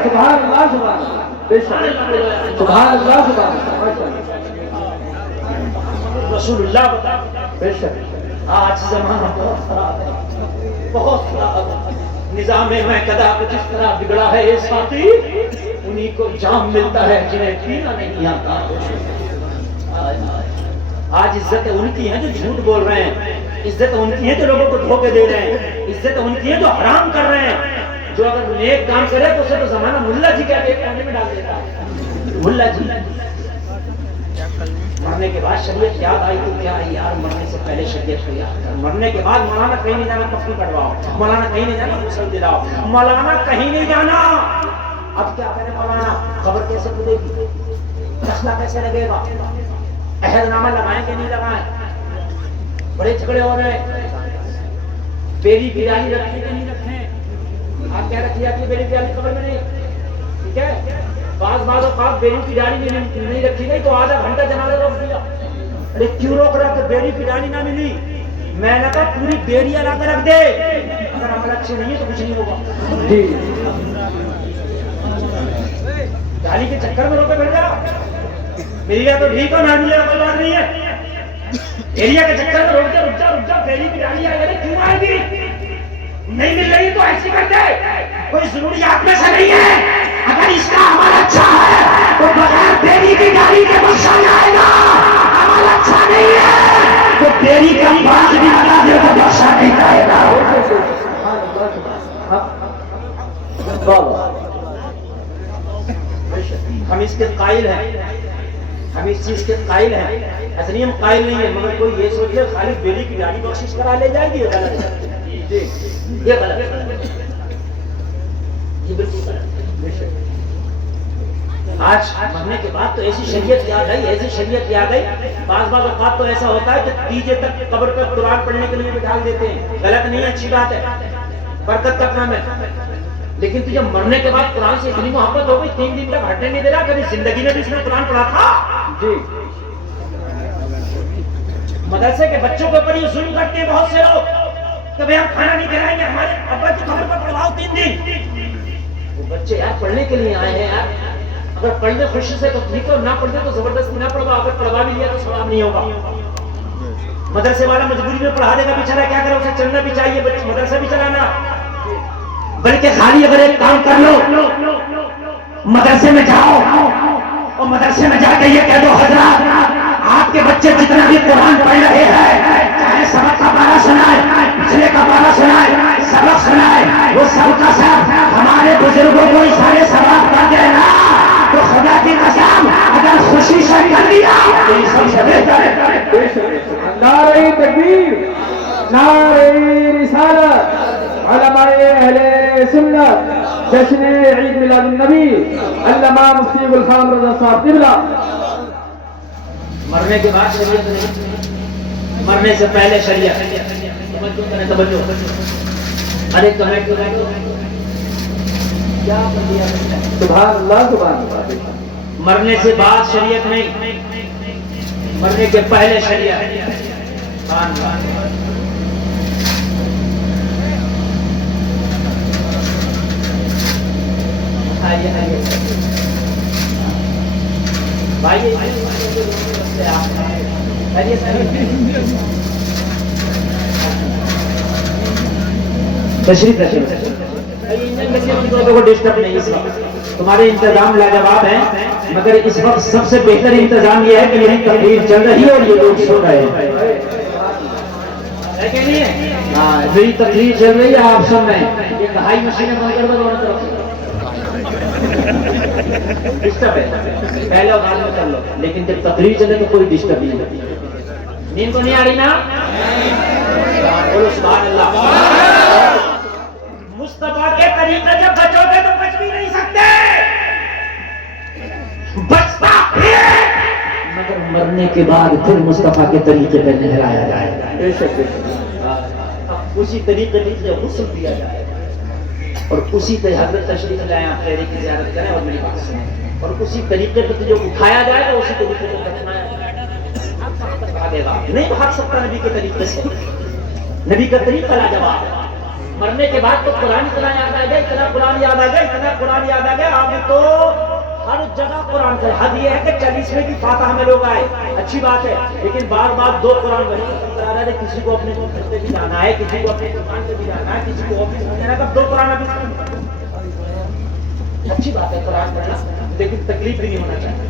سبحان اللہ، سبحان اللہ، بے شک، سبحان اللہ، سبحان اللہ، رسول اللہ بتا۔ بے شک۔ آج زمانہ بہت خراب ہے، بہت خراب ہے، نظام میں قدا کو جس طرح بگڑا ہے یہ ساتھی، انہی کو جام ملتا ہے جنہیں پینا نہیں آتا۔ آج عزت ان کی ہیں جو جھوٹ بول رہے ہیں، عزت ان کی ہیں جو لوگوں کو دھوکے دے رہے ہیں، عزت ان کی ہیں جو حرام کر رہے ہیں، جو اگر نیک کام کرے تو اسے تو زمانہ ملا جی کہتے ایک کونے میں ڈال دیتا ہے، ملا جی۔ مرنے کے بعد شریعت یاد آئی تو کیا ہے یار، مرنے سے پہلے شریعت کو یاد کر، مرنے کے بعد مولانا کہیں نہیں جانا کفن کٹواؤ، مولانا کہیں نہیں جانا غسل دلاؤ، مولانا کہیں نہیں جانا۔ اب کیا کرے مولانا، خبر کیسے کھلے گی، فیصلہ کیسے لگے گا، عہد نامہ لگائیں کہ نہیں لگائیں، بڑے جھگڑے ہو رہے ہیں، بیری پیالی رکھیں کہ نہیں رکھیں، آپ کیا رکھی جاتی ہے بیری پیالی قبر میں نہیں، ٹھیک ہے، بعض اوقات بیری کی ڈالی نہیں رکھی گئی تو آدھا گھنٹہ جنازہ روک دیا، ارے کیوں روک رہا کہ بیری کی ڈالی نہ ملی، میں نے کہا پوری بیری لا کر رکھ دے، اگر عمل اچھے نہیں ہے تو کچھ نہیں ہوگا، ڈالی کے چکر میں روکے بیٹھ جا، میریا تو ٹھیک ہے، نہ ملے کوئی بات نہیں ہے، بیریا کے چکر میں رک جا، بیری کی ڈالی آئے گی، کیوں آئے گی، نہیں مل رہی تو ایسی کر دے، کوئی ضروریات میں سے نہیں ہے، اگر اس کا عمل اچھا ہے تو بغیر بیری کی ڈالی کے بخشا جائے گا، عمل اچھا نہیں ہے تو بیری کا باغ بھی لگا دے تو بخشا نہیں جائے گا۔ ہم اس کے قائل ہیں، ہم اس چیز کے قائل ہیں، ایسا نہیں ہم قائل نہیں ہیں، مگر کوئی یہ سوچ لے خالی بیری کی ڈالی بخشش کرا لے جائے گی، یہ غلط ہے، یہ غلط ہے، یہ بالکل غلط ہے۔ آج مرنے کے بعد تو ایسی شریعت یاد آئی، ایسی شریعت یاد آئی. بعض اوقات تو ایسا ہوتا ہے کہ تیجے تک قبر پر قرآن پڑھنے کے لیے بٹھا دیتے ہیں. غلط نہیں ہے، اچھی بات ہے، برکت کا کام ہے. لیکن تجھے مرنے کے بعد قرآن سے اتنی محبت ہو گئی 3 دن تک ہٹنے نہیں دے رہا. کبھی زندگی میں بھی اس نے قرآن پڑھا تھا؟ جی. مدرسے کے بچوں کے اوپر یہ ظلم کرتے ہیں بہت سے لوگ کہ بھئی ہم کھانا نہیں کھلائیں گے، ہمارے ابا کی قبر پر پڑھواؤ 3 دن. وہ بچے یار پڑھنے کے لیے آئے ہیں یار. اگر پڑھ لے خوشی سے تو ٹھیک ہے، نہ پڑھ لے تو زبردستی نہ پڑھوا. اگر پڑھوا بھی لیا تو ثواب نہیں ہوگا. مدرسے والا مجبوری میں پڑھا دے گا بیچارہ، کیا کرے، اسے چلنا بھی چاہیے، مدرسہ بھی چلانا. بلکہ خالی اگر ایک کام کر لو، مدرسے میں جاؤ اور مدرسے میں جا کے یہ کہہ دو حضرات آپ کے بچے جتنا بھی قرآن پڑھ رہے ہیں، چاہے سبق کا پارہ سنائے، پچھلے کا پارہ سنائے، سبق سنائے، وہ سب کا سب ہمارے بزرگوں کو سارے سبق پڑھ دے نا تو خدا کی قسم اگر خوشی سے کر دیا تو یہ سب سے بہتر ہے. نعرہ تکبیر، نعرہ رسالت. علماء اہل سنت جشن عید میلاد النبی علامہ مفتی گلفام رضا صاحب قبلہ. مرنے کے بعد شریعت نہیں، مرنے سے پہلے شریعت. توجہ کریں، توجہ. ارے کمنٹ کیا کر دیا؟ سبحان اللہ، سبحان اللہ. مرنے سے بعد شریعت نہیں، مرنے کے پہلے شریعت. تشریف رکھیں، ڈسٹرب نہیں. اس وقت تمہارے انتظام لاجواب ہیں، مگر اس وقت سب سے بہتر انتظام یہ ہے کہ یہی تقریر چل رہی ہے اور یہ لوگ سن رہے ہیں. ہاں، میری تقریر چل رہی ہے، آپ سن رہے ہیں. یہ دہائی مشینیں بند کر دو دونوں طرف. ڈسٹرب ہے، پہلے اور بعد میں کر لو، لیکن جب تقریر چلے تو کوئی ڈسٹرب نہیں ہوتی. نیند تو نہیں آ رہی نا؟ بولو سبحان اللہ. مصطفیٰ کے طریقے سے بچو گے تو بچ بھی نہیں سکتے. بچتا مگر مرنے کے بعد پھر مصطفیٰ کے طریقے پہ نہلایا جائے گا. اسی طریقے سے غسل دیا جائے گا اور اسی طرح حضرت تشریف لائیں، آپ پہلے کی زیارت کریں اور میری بات سنیں، اور اسی طریقے پہ جو اٹھایا جائے گا اسی طریقے سے دفنایا جائے گا. نہیں بھاگ سکتا نبی کے طریقے سے. نبی کا طریقہ لاجواب ہے. مرنے کے بعد تو قرآن اتنا یاد آ گیا، اتنا قرآن یاد آ گیا، اتنا قرآن یاد آ گیا. آگے تو ہر جگہ قرآن کا. حد یہ ہے کہ 40ویں کی فاتحہ میں لوگ آئے، اچھی بات ہے، لیکن بار بار 2 قرآن وہی کرا رہے ہیں. کسی کو اپنے گھر پہ بھی جانا ہے، کسی کو اپنے دکان پہ بھی جانا ہے، کسی کو آفس میں جانا ہے، 2 قرآن ابھی. اچھی بات ہے قرآن پڑھنا، لیکن تکلیف بھی نہیں ہونا چاہیے.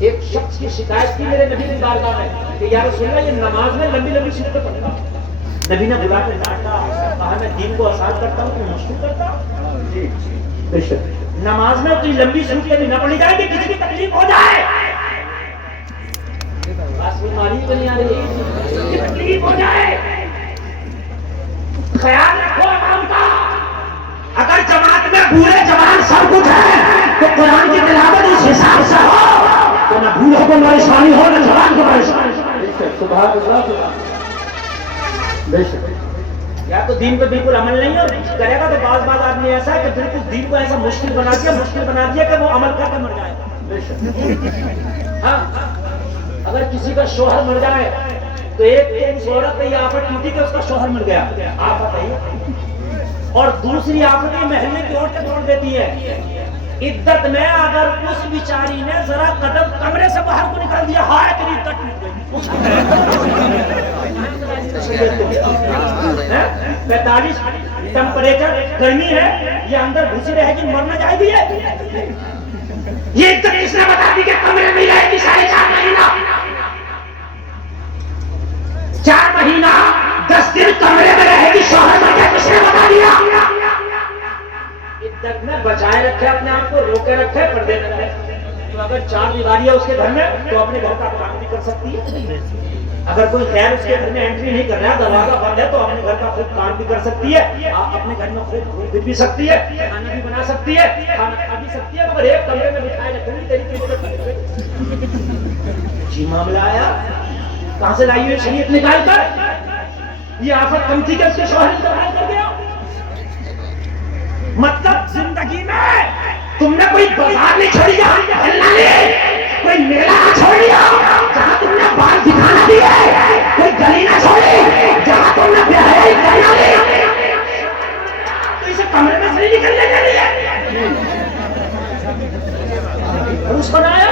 ایک شخص کی شکایت کی میرے نبی نے بارگاہ میں کہ یا رسول اللہ یہ نماز میں لمبی لمبی سورتیں پڑھتا ہوں. نبی نے بلا کے ڈانٹا، کہا میں دین کو آسان کرتا ہوں کہ مشکل کرتا ہوں. جی بے شک نماز میں اتنی لمبی سورتیں بھی نہ پڑھی جائے کہ کسی کی تکلیف ہو جائے. بات بیماری بنی آ رہی ہے، تکلیف ہو جائے. خیال رکھو عوام کا. اگر جماعت میں بوڑھے جوان سب کچھ ہے تو قرآن کی تلاوت اس حساب سے ہو تو نہ بوڑھوں کو پریشانی ہو نہ جوان کو پریشانی. سبحان اللہ. بے شک. یا تو دین پہ بالکل عمل نہیں اور کرے گا تو بعض آدمی ایسا ہے کہ بالکل دین کو ایسا مشکل بنا دیا کہ وہ عمل کر کے مر جائے. بے شک. ہاں، اگر کسی کا شوہر مر جائے تو ایک عورت پہ یہ آفت ٹوٹی کہ اس کا شوہر مر گیا، آفت ہے. اور دوسری آفت یہ محلے کی عورتیں توڑ دیتی ہے. عدت میں اگر اس بیچاری نے ذرا قدم کمرے سے باہر کو نکال دیا، ہائے تیری عدت ٹوٹ گئی. 45 ٹمپریچر گرمی ہے، یہ اندر گھسی رہے گی، مرنا جائے گی. یہ عدت کس نے بتا دی کہ کمرے میں رہے گی 4.5 مہینہ، 4 مہینہ 10 دن کمرے میں رہے گی. شوہر مر گیا، کس نے بتا دیا؟ عدت میں بچائے رکھے اپنے آپ کو، روکے رکھے، پردے میں رکھے. تو اگر 4 دیواری ہے اس کے گھر میں تو اپنے گھر کا کام بھی کر سکتی ہے. اگر کوئی خیر اس کے گھر میں انٹری نہیں کر رہا ہے، دروازہ بند ہے، تو اپنے گھر کا خود کام بھی کر سکتی ہے، آپ اپنے گھر میں خود بھی سکتی ہے، کھانا بھی بنا سکتی ہے، کھانا کھا بھی سکتی ہے، مگر ایک کمرے میں بٹھائے رکھیں گی تیری جی معاملہ آیا. کہاں سے لائی ہوئی شریعت نکال کر؟ یہ آفت کم تھی کہ اس کے شوہر انتقال کر گیا. مطلب زندگی میں تم نے کوئی بازار نہیں چھوڑی جہاں اللہ نے، کوئی میلہ نہ چھوڑیا جہاں تم نے بال دکھانا دی ہے، کوئی گلی نہ چھوڑی جہاں تم نے بہائی کرنا دی. تو اسے کمرے میں سے نہیں نکلنے کے لیے اور اس کو نہ آیا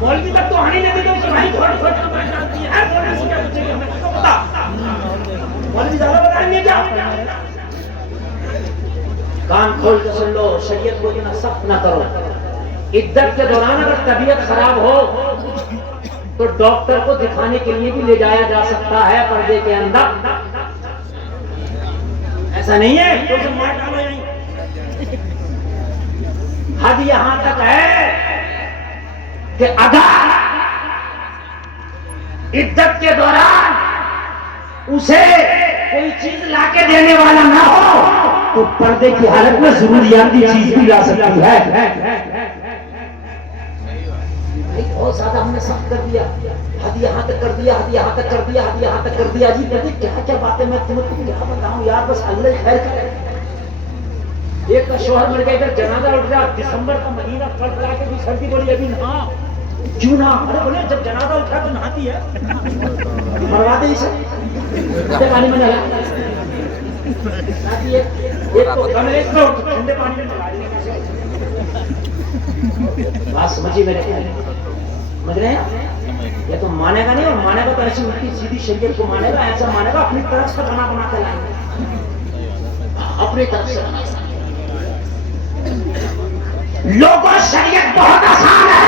مولوی تک تو آنے نہیں دیتے. اس بھائی تھوڑی تھوڑی بات جانتی ہے، بولنے سے کیا پوچھے گا؟ ہمیں تو پتا مولوی زیادہ بتائیں گے کیا؟ کان کھول کے سن لو، شریعت کو اتنا سخت نہ کرو. عدت کے دوران اگر طبیعت خراب ہو تو ڈاکٹر کو دکھانے کے لیے بھی لے جایا جا سکتا ہے پردے کے اندر. ایسا نہیں ہے تو مار ڈالو یہیں. حد یہاں تک ہے کہ اگر عدت کے دوران اسے کوئی چیز لا کے دینے والا نہ ہو تو پردے کی حالت میں ضروریاتی چیز بھی لا سکتی ہے. بہت زیادہ ہم نے سخت کر دیا، حد یہاں تک کر دیا، حد یہاں تک کر دیا، حد یہاں تک کر دیا. جی کہتے کیا کیا باتیں میں تمہیں کیا بتاؤں یار، بس اللہ خیر کرے. ایک کا شوہر مر گیا، ادھر جنازہ اٹھ گیا، دسمبر کا مہینہ پڑ رہا کے بھی سردی بڑی ابھی نہا کیوں نہ. ارے بولے جب جنازہ اٹھا تو نہاتی ہے، مروا دے اسے پانی میں نہلا نہاتی ہے. ایک کو ٹھنڈے پانی میں نہلا دیں. بات سمجھیے میرے، سمجھ رہے ہیں؟ یہ تو مانے گا نہیں، اور مانے گا تو ایسی الٹی سیدھی شریعت کو مانے گا، ایسا مانے گا اپنی طرف سے بنا بنا کے لائیں گے، اپنی طرف سے. لوگوں شریعت بہت آسان ہے،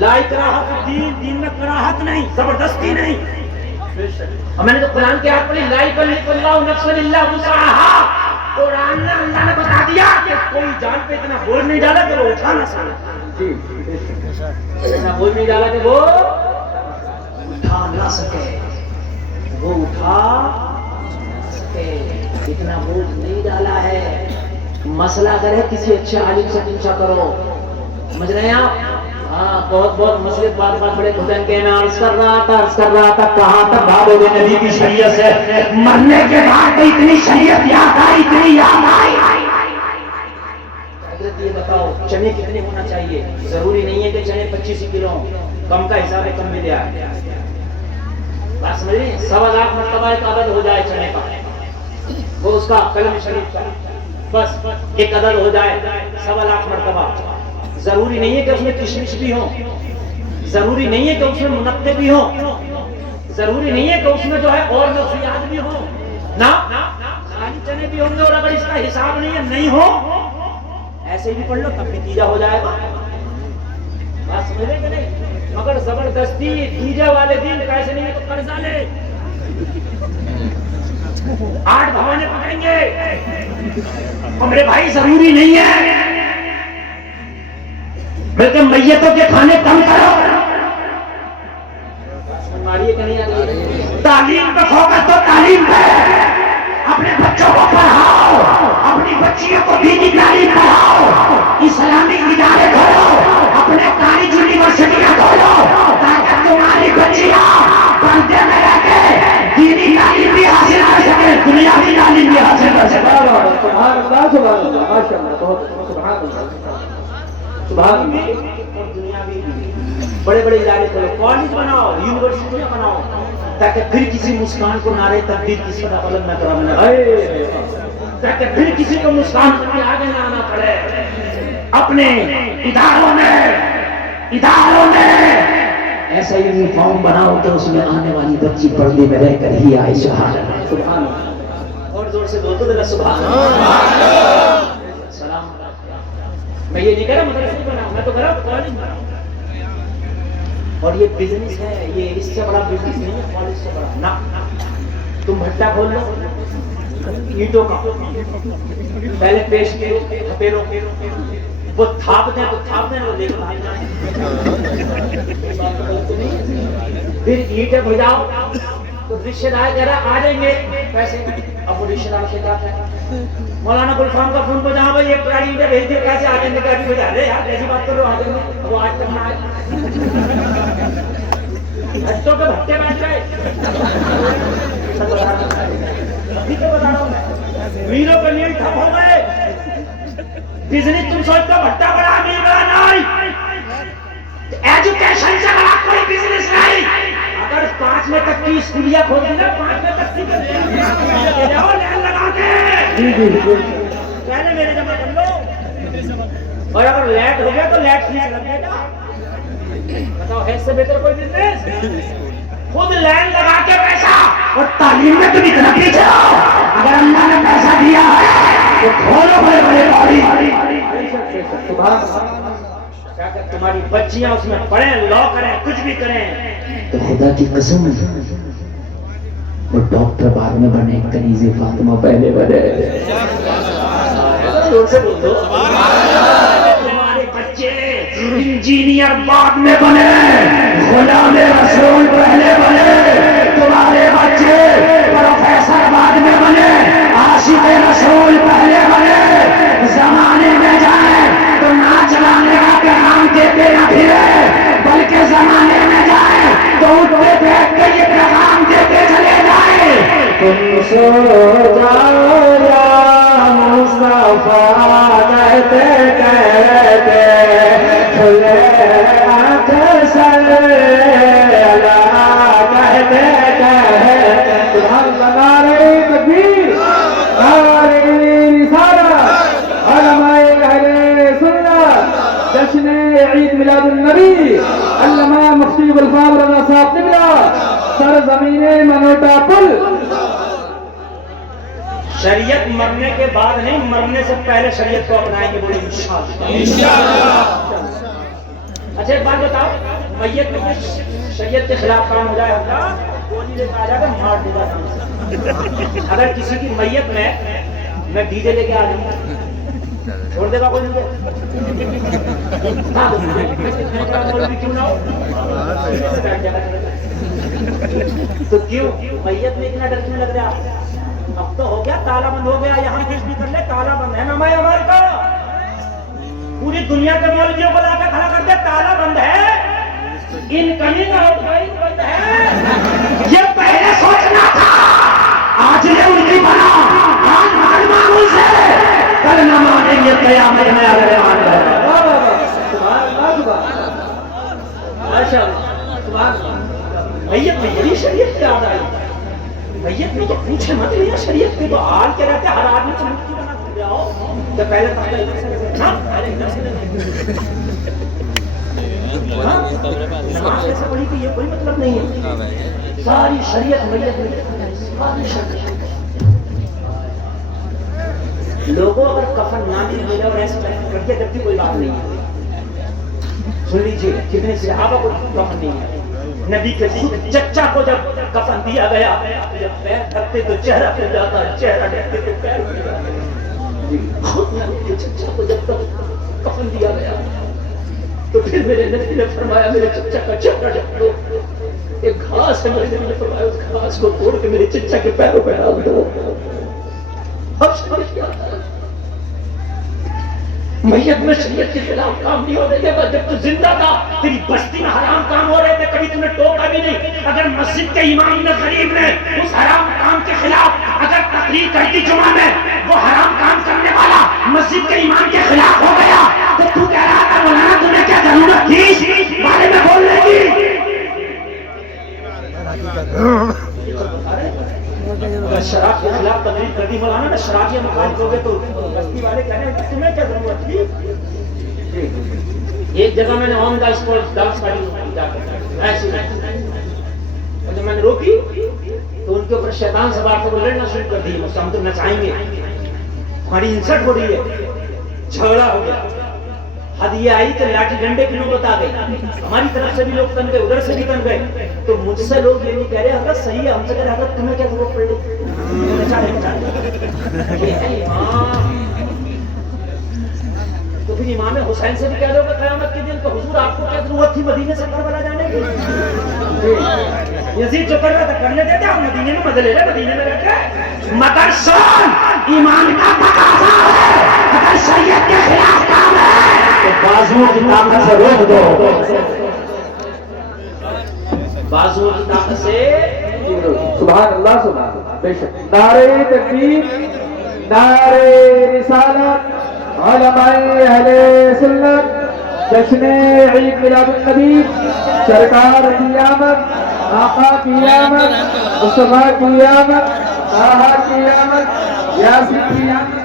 لا اکراہ فی الدین، دین میں کراہت نہیں، زبردستی نہیں. اور میں نے تو قرآن کی آیت پڑھی، لا یکلف اللہ نفسا الا وسعها. قرآن نے اللہ نے بتا دیا کہ کوئی جان پہ اتنا بوجھ نہیں ڈالا کہ وہ اٹھا نہ سکے. اتنا بوجھ نہیں ڈالا کہ وہ اٹھا نہ سکے، وہ اٹھا سکے. اتنا بوجھ نہیں ڈالا ہے. مسئلہ اگر ہے کسی اچھے عالم سے پوچھا کرو. سمجھ رہے ہیں آپ؟ ہاں بہت بہت مسئلے بات بڑے حسین کے میں عرض کر رہا تھا کہاں تک بھاگو گے نبی کی شریعت سے؟ مرنے کے بعد تو اتنی شریعت یاد آئی، اتنی یاد آئی. حضرت یہ بتاؤ چنے کتنے ہونا چاہیے؟ ضروری نہیں ہے کہ چنے 25 کلو ہوں، کم کا حساب ہے، کم ملے آئے. بات سمجھ رہے ہیں؟ 1.25 لاکھ مرتبہ ایک عدد ہو جائے چنے کا، وہ اس کا کلم شریف کا بس ایک عدد ہو جائے 1.25 لاکھ مرتبہ. ضروری نہیں ہے کہ اس میں کشمش بھی ہو، ضروری نہیں ہے کہ اس میں منقے بھی ہوں، ضروری نہیں ہے کہ اس میں جو ہے اور نفسیات بھی ہوں، نہ خالی چنے بھی ہوں گے. اور اگر اس کا حساب نہیں ہو ایسے بھی پڑھ لو تب بھی تیجا ہو جائے گا. بات سمجھ رہے کہ نہیں؟ مگر زبردستی تیجا والے دن پیسے نہیں ہے تو قرضہ لے، 8 بھوانے پکڑیں گے. میرے بھائی ضروری نہیں ہے، بلکہ میتوں کے کھانے کم کرو. تعلیم پہ فوکس تو تعلیم پہ، اپنے بچوں کو پڑھاؤ، اپنی بچیوں کو دینی تعلیم پڑھاؤ، اسلامی ادارے کھولو، اپنے کالج یونیورسٹیاں کھولو تاکہ تمہاری بچیاں پردے میں رہ کے دینی تعلیم بھی حاصل کر سکے، دنیاوی تعلیم بھی حاصل کر سکے. سبحان اللہ، سبحان اللہ، ماشاء اللہ، بہت سبحان اللہ، سبحان اللہ. بڑے بڑے ادارے کھولو، کالج بناؤ، یونیورسٹیاں بناؤ تاکہ پھر کسی مسکان کو نعرے تکبیر کی صدا بلند نہ کرنا پڑے، تاکہ پھر کسی کو مسکان کے آگے نہ آنا پڑے. اپنے اداروں میں ایسا یونیفارم بناؤ کہ اس میں آنے والی بچی پردے میں رہ کر ہی آئے. سبحان اللہ. اور زور سے بول تو ذرا سبحان اللہ. سلام. میں یہ نہیں کہہ رہا مدرسے بناؤ، میں تو کہہ رہا ہوں کالج بناؤ. اور یہ بزنس ہے، یہ اس سے بڑا بزنس نہیں ہے کالج سے بڑا. نہ تم بھٹا کھول لو اینٹوں کا، پہلے پیش کرو، وہ تھاپتے ہیں تو تھاپتے ہیں، وہ لیکن پھر اینٹیں بجاؤ تو رشتہ دار کہہ رہا آ جائیں گے پیسے، اب وہ رشتہ دار سے جاتا ہے مولانا گلفام کا فون کو جہاں بھائی ایک ٹرالی اینٹیں بھیج دے، کیسے آ جائیں گے؟ گاڑی بجا رہے یار، ایسی بات کر رہے ہو، آ جائیں گے، وہ آج تک نہ آئے، بچوں کے بھٹے بیٹھ گئے، ابھی تو بتا رہا ہوں میں، ویروں کے لیے ٹھپ ہو گئے، بزنس تم سوچ تو بھٹا بڑا امیر بڑا نہیں، ایجوکیشن سے بڑا کوئی بزنس نہیں، اگر 5 میں تک کی اسکولیاں کھول دیں نا، 5 میں تک کی جاؤ لین لگا کے پہلے میرے جمع کر لو، اور اگر لیٹ ہو گیا تو لیٹ فیس لگ جائے گا، بتاؤ ہے اس سے بہتر کوئی بزنس؟ خود لین لگا کے پیسہ، اور تعلیم میں تم اتنا پیچھے ہو، اگر اللہ نے پیسہ دیا ہے تو کھولو بڑے بڑے باڑی، کیا کہ تمہاری بچیاں اس میں پڑھیں، لا کریں، کچھ بھی کریں، تو خدا کی قسم وہ ڈاکٹر بعد میں بنے، کنیز فاطمہ پہلے بنے، تمہارے بچے انجینئر بعد میں بنے، غلام رسول پہلے بنے، تمہارے بچے پروفیسر بعد میں بنے، عاشق رسول پہلے بنے، زمانے میں جائیں تو نہ چلانے کا پیغام دیتے نہ پھرے، بلکہ زمانے میں جائیں تو اٹھتے بیٹھ کے یہ پیغام دیتے چلے جائیں، تم سو جاؤ یا مصطفیٰ کہتے کہتے کھلے آنکھ سر اللہ کہتے کہتے، سبحان اللہ، نعرہ تکبیر، نعرہ رسالت، علماء اہل سنت، جشن عید میلاد النبی علامہ مفتی گلفام رضا صاحب قبلہ، سرزمین منوٹا پل۔ شریعت مرنے کے بعد نہیں، مرنے سے پہلے شریعت کو اپنائیں گے، بولے انشاءاللہ۔ اچھا ایک بات بتاؤ، میت میں شریعت کے خلاف کام ہو جائے ہوگا، گولی لے کے آ جائے گا، مار دے گا، اگر کسی کی میت میں ڈی جے لے کے آ جاؤں چھوڑ دے گا کوئی مجھے؟ کیوں نہ ہو تو کیوں میت میں اتنا ڈر کیوں لگ رہا؟ اب تو ہو گیا، تالا بند ہو گیا، یہاں کچھ بھی کر لے تالا بند ہے، نام عمل کا پوری دنیا کے مولویوں کو لا کے کھڑا کر دے، تالا بند ہے، انکمنگ آؤٹ گوئنگ بند ہے، یہ پہلے سوچنا تھا، آج یہ ان کی بنا، آج مگر معمول سے کل نہ مانیں گے، قیامت میں اگر مان گئے، ماشاء اللہ، سبحان اللہ۔ میت میں یہی شریعت کی یاد آئی، میت میں تو پوچھے مت لیا، شریعت کے تو آل کے رہتے، ہر آدمی سے مٹی بنا کر جاؤ تو پہلے تک ادھر سے نماز ایسے پڑھی کہ یہ کوئی مطلب نہیں ہے، ساری شریعت میت میں، ساری شریعت۔ لوگوں اگر کفن نہ بھی ملے اور ایسے کر کے جب بھی کوئی بات نہیں ہے، سن لیجیے کتنے صحابہ کو کفن نہیں ہے، نبی کے چچا کو جب کفن دیا گیا، جب پیر ڈھکتے تو چہرہ پھر جاتا، چہرہ ڈھکتے تو پیر پھر جاتا، خود نبی کے چچا کو جب کفن دیا گیا تو پھر میرے نبی نے فرمایا میرے چچا کا چہرہ ڈھک دو، ایک گھاس ہے، میرے نبی نے فرمایا اس گھاس کو توڑ کے میرے چچا کے پیروں پہ ڈال دو۔ اب سمجھ کیا میت میں شریعت کے خلاف کام نہیں ہو رہے تھے، جب تو زندہ تھا تیری بستی میں حرام کام ہو رہے تھے، کبھی تمہیں ٹوکا بھی نہیں۔ اگر مسجد کے امام نے غریب نے اس حرام کام کے خلاف اگر تقریر کر دی جمعہ میں، وہ حرام کام کرنے والا مسجد کے امام کے خلاف ہو گیا، تو تو کہہ رہا تھا مولانا تمہیں کیا ضرورت تھی بارے میں بولنے کی؟ شراب کے خلاف تقریر کر دی مولانا نے، شرابیہ مخالف ہو گئے تو بستی والے کہہ رہے ہیں تمہیں کیا ضرورت تھی؟ ایک جگہ میں نے آن دا اسپاٹ ڈانس پارٹی ایسی، اور جب میں نے روکی تو ان کے اوپر شیطان سوار تھے، وہ لڑنا شروع کر دی، مجھ سے ہم تو نچائیں گے، ہماری انسلٹ ہو رہی ہے، جھگڑا ہو گیا، حد یہ آئی کہ لاٹھی ڈنڈے کی نوبت آ گئی، ہماری طرف سے بھی لوگ تن گئے، ادھر سے بھی تن گئے، تو مجھ سے لوگ یہ نہیں کہہ رہے حضرت صحیح ہے، ہم سے کہہ رہے حضرت تمہیں کیا ضرورت پڑ رہی؟ تو پھر لیکن امام حسین سے بھی کہہ دو کہ قیامت کے دن تو حضور آپ کو کیا ضرورت تھی مدینے سے کربلا جانے کی؟ یزید جو کر رہا تھا کرنے دیتے ہم مدینے میں مزے لے لے مدینے میں رہتے مگر سن ایمان کا تقاضا ہے اگر شریعت کے خلاف کام ہے تو بازوؤں کی طاقت سے روک دو بازوؤں کی طاقت سے سبحان اللہ سبحان اللہ بے شک نعرہ تکبیر نعرہ رسالت علماء اہل سنت جشن عید میلاد النبی سرکار کی آمد آقا کی آمد مصطفیٰ کی آمد طٰہٰ کی آمد یاسین کی آمد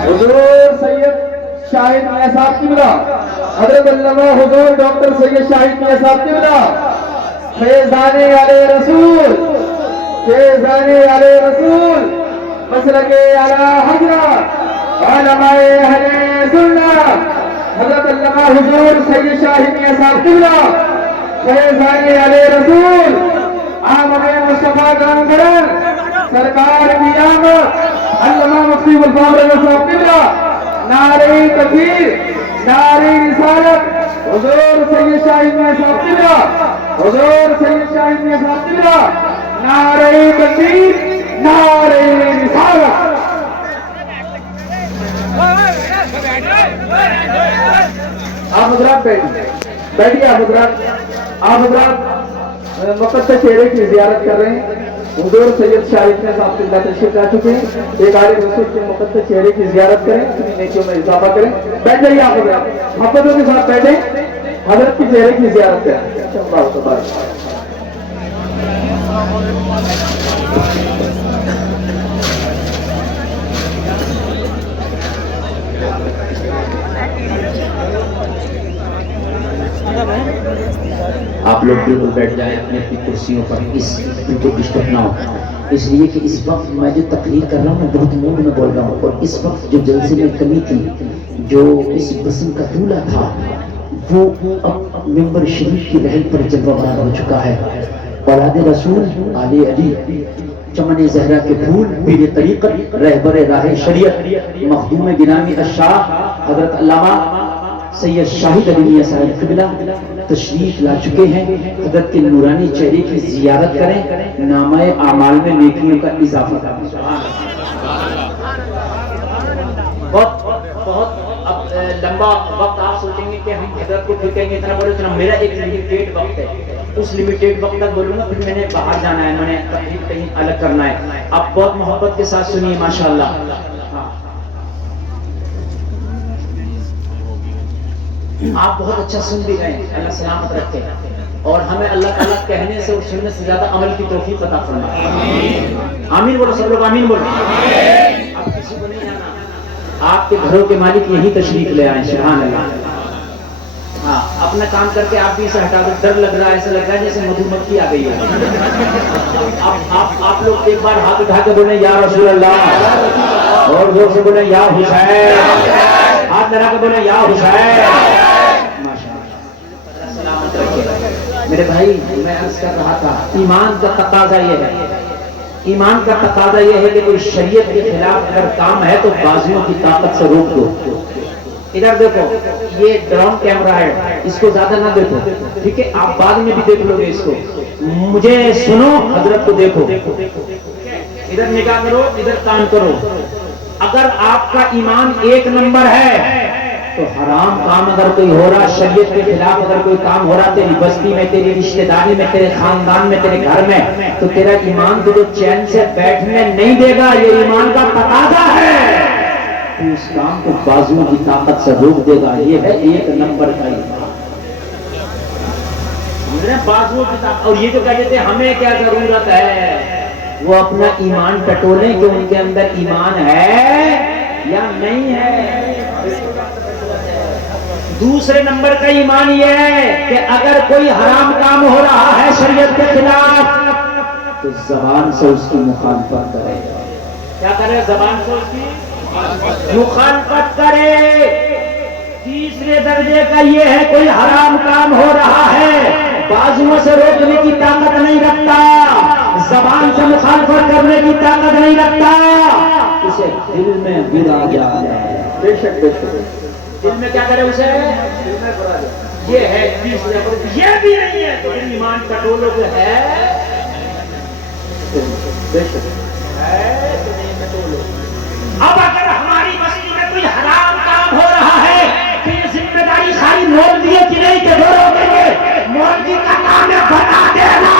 حضور سید شاہد میاں صاحب کی بلا حضرت علامہ حضور ڈاکٹر سید شاہد میاں صاحب کی بلا فیضان علیہ رسول فیضان علیہ رسول مسلک اعلی حضرت علماء اہل سنت حضرت علامہ حضور سید شاہد میاں صاحب کی بلا فیضان علیہ رسول آمد مصطفیٰ گرم سرکار کی آمد علامہ مفتی غلام رضا صاحب کی بلا نعرہ تکبیر نعرہ رسالت حضور سید شاہد میاں صاحب کی بلا حضور سید شاہد میاں صاحب کی بلا نعرہ تکبیر نعرہ رسالت آپ حضرات بیٹھیے آپ حضرات مقدس چہرے کی زیارت کر رہے ہیں حضور سید شاہد میاں صاحب کی اللہ تشریف لا چکے ہیں ایک عالم رسول کے مقدس چہرے کی زیارت کریں اپنی نیکیوں میں اضافہ کریں بیٹھ جائیے آپ حضرات محبتوں کے ساتھ بیٹھیں حضرت کی چہرے کی زیارت کریں اللہ تبارک آپ لوگ بالکل بیٹھ جائیں اپنی اپنی کرسیوں پر ان کو ڈسٹرب نہ ہو اس لیے کہ اس وقت میں جو تقریر کر رہا ہوں میں بہت موڈ میں بول رہا ہوں اور اس وقت جو جلسے میں کمی تھی جو اس بسم کا دولہ تھا وہ اب ممبر شریف کی رحل پر جلوہ بار ہو چکا ہے اولاد رسول آل علی چمن زہرا کے پھول پیر طریقت رہبر راہ شریعت مخدوم گرامی الشاہ حضرت علامہ سید شاہد علی میاں صاحب قبلہ تشریف لا چکے ہیں حضرت کے نورانی چہرے کی زیارت کریں نامہ اعمال میں نیکیوں کا اضافہ کریں بہت اب لمبا وقت آپ سوچیں گے کہ ہم حضرت کو پھر کہیں گے اتنا بڑے اتنا میرا ایک لمیٹیڈ وقت ہے اس لمیٹیڈ وقت تک بولوں گا پھر میں نے باہر جانا ہے میں نے تقریب کہیں الگ کرنا ہے آپ بہت محبت کے ساتھ سنیے ماشاءاللہ آپ بہت اچھا سن بھی گئے اللہ سلامت رکھے اور ہمیں اللہ تعالیٰ کہنے سے اور سننے سے زیادہ عمل کی توفیق عطا فرمائے آمین بولو سب لوگ آمین بولو آپ کسی کو نہیں آنا آپ کے گھروں کے مالک یہی تشریف لے آئیں سبحان اللہ ہاں اپنا کام کر کے آپ بھی اسے ہٹا دو ڈر لگ رہا ہے ایسا لگ رہا ہے جیسے مدھو مکھی آ گئی ہے آپ لوگ ایک بار ہاتھ اٹھا کے بولیں یا رسول اللہ اور زور سے بولیں یا حسین ہاتھ لگا کے بولیں یا حسین میرے بھائی میں عرض کر رہا تھا ایمان کا تقاضا یہ ہے ایمان کا تقاضا یہ ہے کہ کوئی شریعت کے خلاف اگر کام ہے تو بازیوں کی طاقت سے روک دو ادھر دیکھو یہ ڈرون کیمرہ ہے اس کو زیادہ نہ دیکھو ٹھیک ہے آپ بعد میں بھی دیکھ لو گے اس کو مجھے سنو حضرت کو دیکھو ادھر نگاہ کرو ادھر کان کرو اگر آپ کا ایمان ایک نمبر ہے تو حرام کام اگر کوئی ہو رہا شریعت کے خلاف اگر کوئی کام ہو رہا تیری بستی میں تیری رشتہ داری میں تیرے خاندان میں تیرے گھر میں تو تیرا ایمان تجھے چین سے بیٹھنے نہیں دے گا یہ ایمان کا تقاضا ہے تو اس کام کو بازو کی طاقت سے روک دے گا یہ ہے ایک نمبر کا ایمان بازو کی طاقت اور یہ جو کہتے تھے ہمیں کیا ضرورت ہے وہ اپنا ایمان ٹٹولیں کہ ان کے اندر ایمان ہے یا نہیں ہے دوسرے نمبر کا ایمان یہ ہے کہ اگر کوئی حرام کام ہو رہا ہے شریعت کے خلاف تو زبان سے اس کی مخالفت کرے کیا کرے زبان سے اس کی مخالفت کرے تیسرے درجے کا یہ ہے کوئی حرام کام ہو رہا ہے بازوؤں سے روکنے کی طاقت نہیں رکھتا زبان سے مخالفت کرنے کی طاقت نہیں رکھتا اسے دل میں برا جاتا ہے بے شک بے شک دل میں کیا کرے اسے؟ یہ ہے یہ بھی نہیں ہے تو ایمان کٹولو جو ہے بے شک تو نہیں کٹولو. اب اگر ہماری بستی میں کوئی حرام کام ہو رہا ہے تو یہ ذمہ داری خالی مولوی کی نہیں کہ دونوں کے لیے. مولوی کا کام ہے بتا دینا،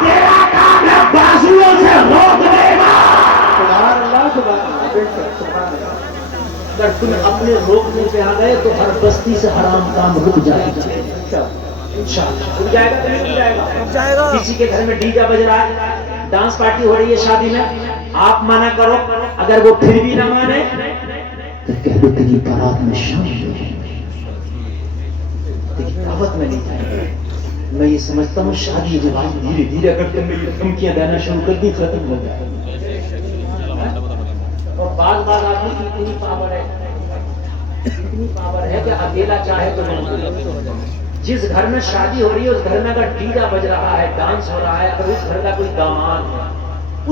تیرا کام ہے بازوؤں سے روک دینا. سبحان اللہ سبحان اللہ بے شک سبحان اللہ. اگر تم اپنے روکنے پہ آ گئے تو ہر بستی سے حرام کام رک جائے گا. انشاءاللہ رک جائے گا تو نہیں رک جائے گا. کسی کے گھر میں ڈی جے بج رہا ہے، ڈانس پارٹی ہو رہی ہے شادی میں، آپ منع کرو، اگر وہ پھر بھی نہ مانے تو کہہ دو تیری بارات میں شامل ہو، تیری دعوت میں نہیں جائے گا. میں یہ سمجھتا ہوں شادی رواج دھیرے دھیرے اگر تم نے یہ دھمکیاں دینا شروع کر دی ختم ہو جائے. اور بعض آدمی کی اتنی پاور ہے کہ اکیلا چاہے تو نہیں. جس گھر میں شادی ہو رہی ہے اس گھر میں اگر ڈی جے بج رہا ہے، ڈانس ہو رہا ہے، اگر اس گھر کا کوئی داماد ہے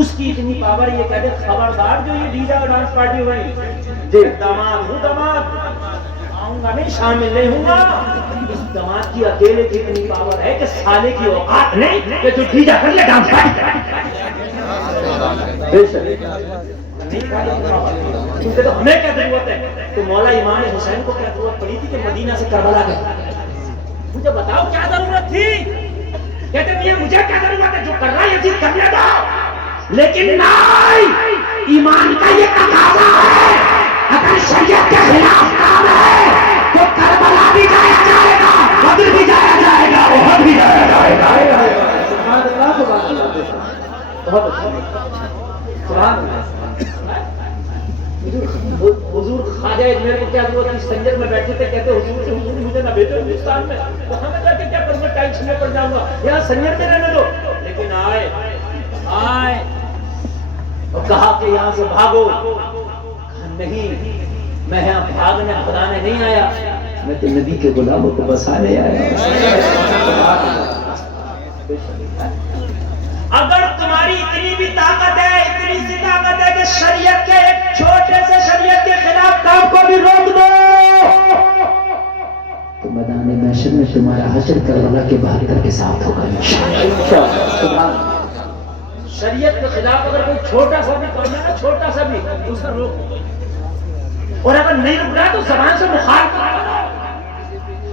اس کی اتنی پاور یہ کہتے خبردار جو یہ ڈی جے اور ڈانس پارٹی ہو رہی ہے، داماد ہوں، داماد آؤں گا نہیں، شامل نہیں ہوں گا. اس داماد کی اکیلے کی اتنی پاور ہے کہ سالے کی اوقات نہیں کہ جو ڈی جے کر لے ڈانس پارٹی بے شک تو ہمیں کیا ضرورت ہے؟ تو مولا امام حسین کو کیا ضرورت پڑی تھی کہ مدینہ سے کربلا گئے؟ مجھے بتاؤ کیا ضرورت تھی؟ کہتے میاں مجھے کیا ضرورت ہے، جو کر رہا ہے یزید کرنے دو. لیکن نہیں، ایمان کا یہ تقاضا ہے اگر شریعت کے خلاف کام ہے تو کربلا بھی جایا جائے گا، بدر بھی جایا جائے گا، احد بھی جایا جائے گا. سبحان اللہ سبحان اللہ بے شک. بہت اچھا سبحان اللہ. حضور خواجہ اجمیر کو کیا ضرورت ہے؟ سنجر میں بیٹھے تھے، کہتے حضور سے حضور مجھے نہ بھیجو ہندوستان میں، وہاں میں جا کے کیا کروں گا، ٹینشن میں پڑ جاؤں گا، یہاں سنجر میں رہنے دو. لیکن آئے اور کہا کہ یہاں سے بھاگو. نہیں، میں یہاں بھاگنے بھگانے نہیں آیا، میں تو نبی کے غلاموں کو بسانے آیا. اگر تمہاری اتنی بھی طاقت ہے، اتنی سی طاقت ہے کہ شریعت کے ایک چھوٹے سے شریعت کے خلاف کام کو بھی روک دو تو میدان محشر میں تمہارا حشر کربلا کے باہر کر کے ساتھ ہوگا انشاءاللہ. شریعت کے خلاف اگر کوئی چھوٹا سا بھی کرنا ہے، چھوٹا سا بھی اسے روک، اور اگر نہیں رک رہا تو زبان سے مخالفت کرو.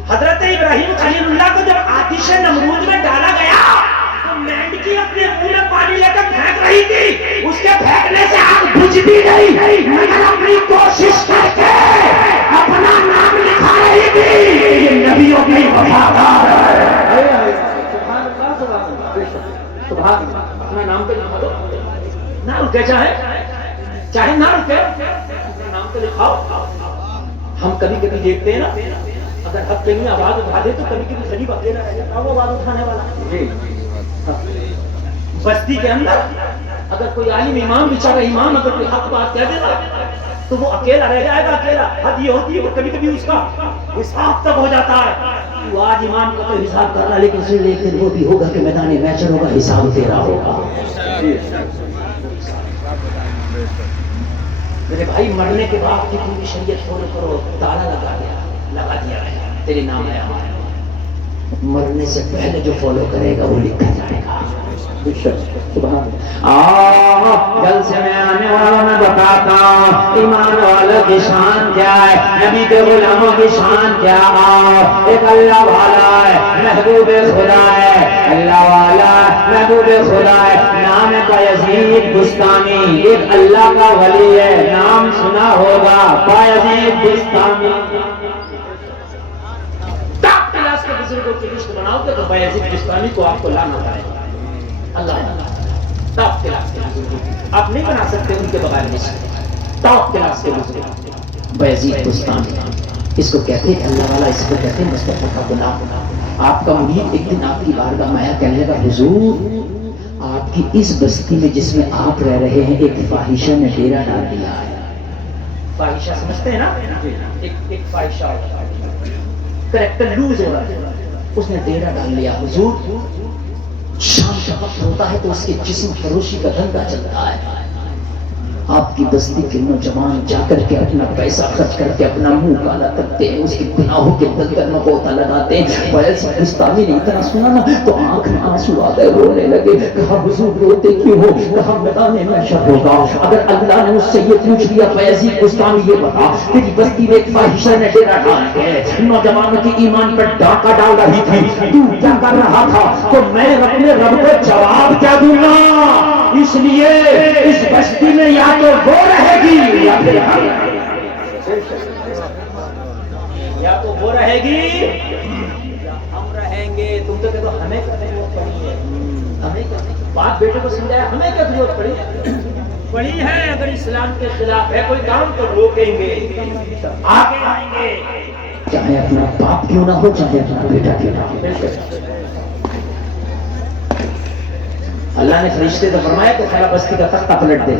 حضرت ابراہیم خلیل اللہ کو جب آتش نمرود میں ڈالا گیا تو مینڈکی اپنے منہ میں پانی لے کر پھینک رہی تھی، اس کے پھینکنے سے آگ بجھ بھی نہیں مگر اپنی کوشش کر کے اپنا نام لکھا رہی تھی. یہ نبیوں کی وفادار ہے. سبحان اللہ سبحان اللہ بے شک سبحان اللہ. اپنا نام پہ لکھا دو، نہ رکے، چاہے نہ رکے، اپنا نام پہ لکھاؤ. ہم کبھی کبھی دیکھتے ہیں نا، اگر حق پہ نہیں آواز اٹھا دے تو کبھی کبھی غریب اکیلا رہ جاتا ہے وہ آواز اٹھانے والا. جی بستی کے اندر اگر کوئی عالم امام بیچارہ امام اگر کوئی حق بات کہہ دیتا تو وہ اکیلا رہ جائے گا. اکیلا حد یہ ہوتی ہے کہ کبھی کبھی اس کا حساب تک ہو جاتا ہے. تو آج امام کا تو حساب کر رہا ہے، لیکن پھر ایک دن وہ بھی ہوگا کہ میدان محشر ہوگا، حساب تیرا ہوگا. میرے بھائی مرنے کے بعد کتنی بھی شریعت فالو کرو، تالا لگا دیا گیا تیرے نام ہے ہمارے. مرنے سے پہلے جو فالو کرے گا وہ لکھا جائے گا. سبحان اللہ. جل سے میں آنے والوں میں بتاتا ہوں ایمان والوں کی شان کیا ہے، نبی کے غلاموں کی شان کیا ہے. ایک اللہ والا ہے، محبوب خدا ہے، اللہ والا محبوب خدا ہے، نام ہے بایزید بستانی. ایک اللہ کا ولی ہے، نام سنا ہوگا، بایزید بستانی. ٹاپ کلاس کے بزرگوں کی لسٹ بناؤ گے تو بایزید بستانی کو آپ کو لانا پڑے گا. اللہ ٹاپ کلاس کے بزرگ آپ نہیں بنا سکتے ان کے بغیر لسٹ. ٹاپ کلاس کے بزرگ بایزید بستانی، اس کو کہتے ہیں اللہ والا، اس کو کہتے ہیں مصطفیٰ کا غلام. آپ کا مرید ایک دن آپ کی بارگاہ میں آیا، کہنے لگا حضور آپ کی اس بستی میں جس میں آپ رہ رہے ہیں ایک فاحشہ نے ڈیرا ڈال دیا ہے. فاحشہ سمجھتے ہیں نا، ایک فاحشہ کریکٹر لوز ہو رہا ہے، اس نے ڈیرا ڈال لیا. حضور شام کا وقت ہوتا ہے تو اس کے جسم فروشی کا دھندا چلتا ہے، آپ کی کی بستی کے نوجوان جا کر کے اپنا پیسہ خرچ کر کے اپنا منہ کالا کرتے ہیں، اس کے گناہوں کے دلدل میں غوطہ لگاتے ہیں۔ ویسے گستاخی نے اتنا سنا نا تو آنکھ میں آنسو آ گئے، رونے لگے۔ کہا حضور روتے کیوں ہو؟ کہا میدان محشر ہوگا اگر اللہ نے مجھ سے یہ پوچھ لیا فیضی گستاخی یہ بتا تیری بستی میں ایک فاحشہ نے ڈیرا ڈال کے نوجوانوں کی ایمان پر ڈاکہ ڈال رہی تھی، تو کیا کر رہا تھا؟ تو میں اپنے رب کو جواب کیا دوں گا؟ اس لیے اس بستی میں یا تو وہ رہے گی یا پھر ہم، یا تو وہ رہے گی یا ہم رہیں گے۔ تم تو کہتے ہو ہمیں کیا ضرورت پڑی ہے، ہمیں کیا بات بیٹے کو سمجھایا، ہمیں کیا ضرورت پڑی ہے؟ اگر اسلام کے خلاف ہے کوئی کام تو روکیں گے، آگے آئیں گے، چاہے اپنا باپ کیوں نہ ہو چاہے اپنا بیٹا کیوں نہ ہو۔ اللہ نے فرشتے سے فرمایا کہ فلاں بستی کا تختہ پلٹ دے۔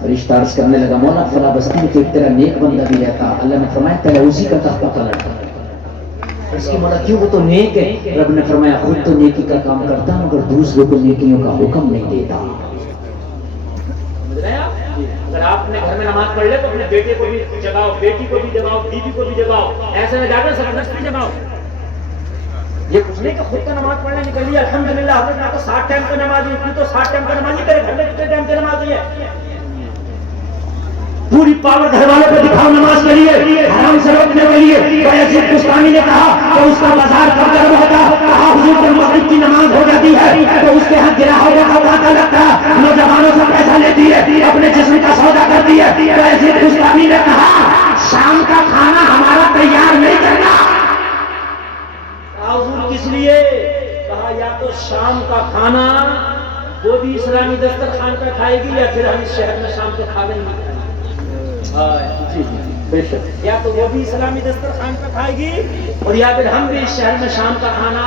فرشتہ عرض کرنے لگا مولا فلاں بستی میں تو ایک تیرا نیک بندہ بھی رہتا، اللہ نے فرمایا پہلے اسی کا تختہ پلٹ دے۔ اس کی مولا کیوں؟ وہ تو نیک ہے۔ رب نے فرمایا خود تو نیکی کا کام کرتا مگر دوسروں کو نیکیوں کا حکم نہیں دیتا۔ اگر آپ نے گھر میں نماز پڑھ لے تو اپنے بیٹے کو بھی جگاؤ، بیٹی کو بھی جگاؤ، بیوی کو بھی جگاؤ، ایسے میں جا کر زبردستی جگاؤ۔ یہ کچھ نہیں کہ خود کا نماز پڑھنے نکل لیا الحمدللہ حضرت نے تو 60 ٹائم کا نمازی، تو 60 ٹائم کا نمازی، تیرے گھر میں کتنے ٹائم کا نمازی ہے؟ پوری پاور گھر والے پہ دکھاؤ نماز کے لیے، حرام سے روکنے کے لیے۔ یزید بستامی نے کہا کہ اس کا بازار کب گرم ہوتا، کہا حضور جب مغرب کی نماز ہو جاتی ہے تو اس کے ہاں گرا ہوا کا لگتا ہے، نوجوانوں سے پیسہ لیتی ہے، اپنے جسم کا سودا کرتی ہے۔ یزید بستامی نے کہا شام کا کھانا ہمارا تیار نہیں کرنا۔ حضور کس لیے؟ کہا یا تو شام کا کھانا وہ بھی اسلامی دسترخوان پہ کھائے گی یا پھر ہم اس شہر میں شام کو کھا لیں گے۔ بے شک، یا تو وہ بھی اسلامی دسترخوان پہ کھائے گی اور یا پھر ہم بھی اس شہر میں شام کا کھانا۔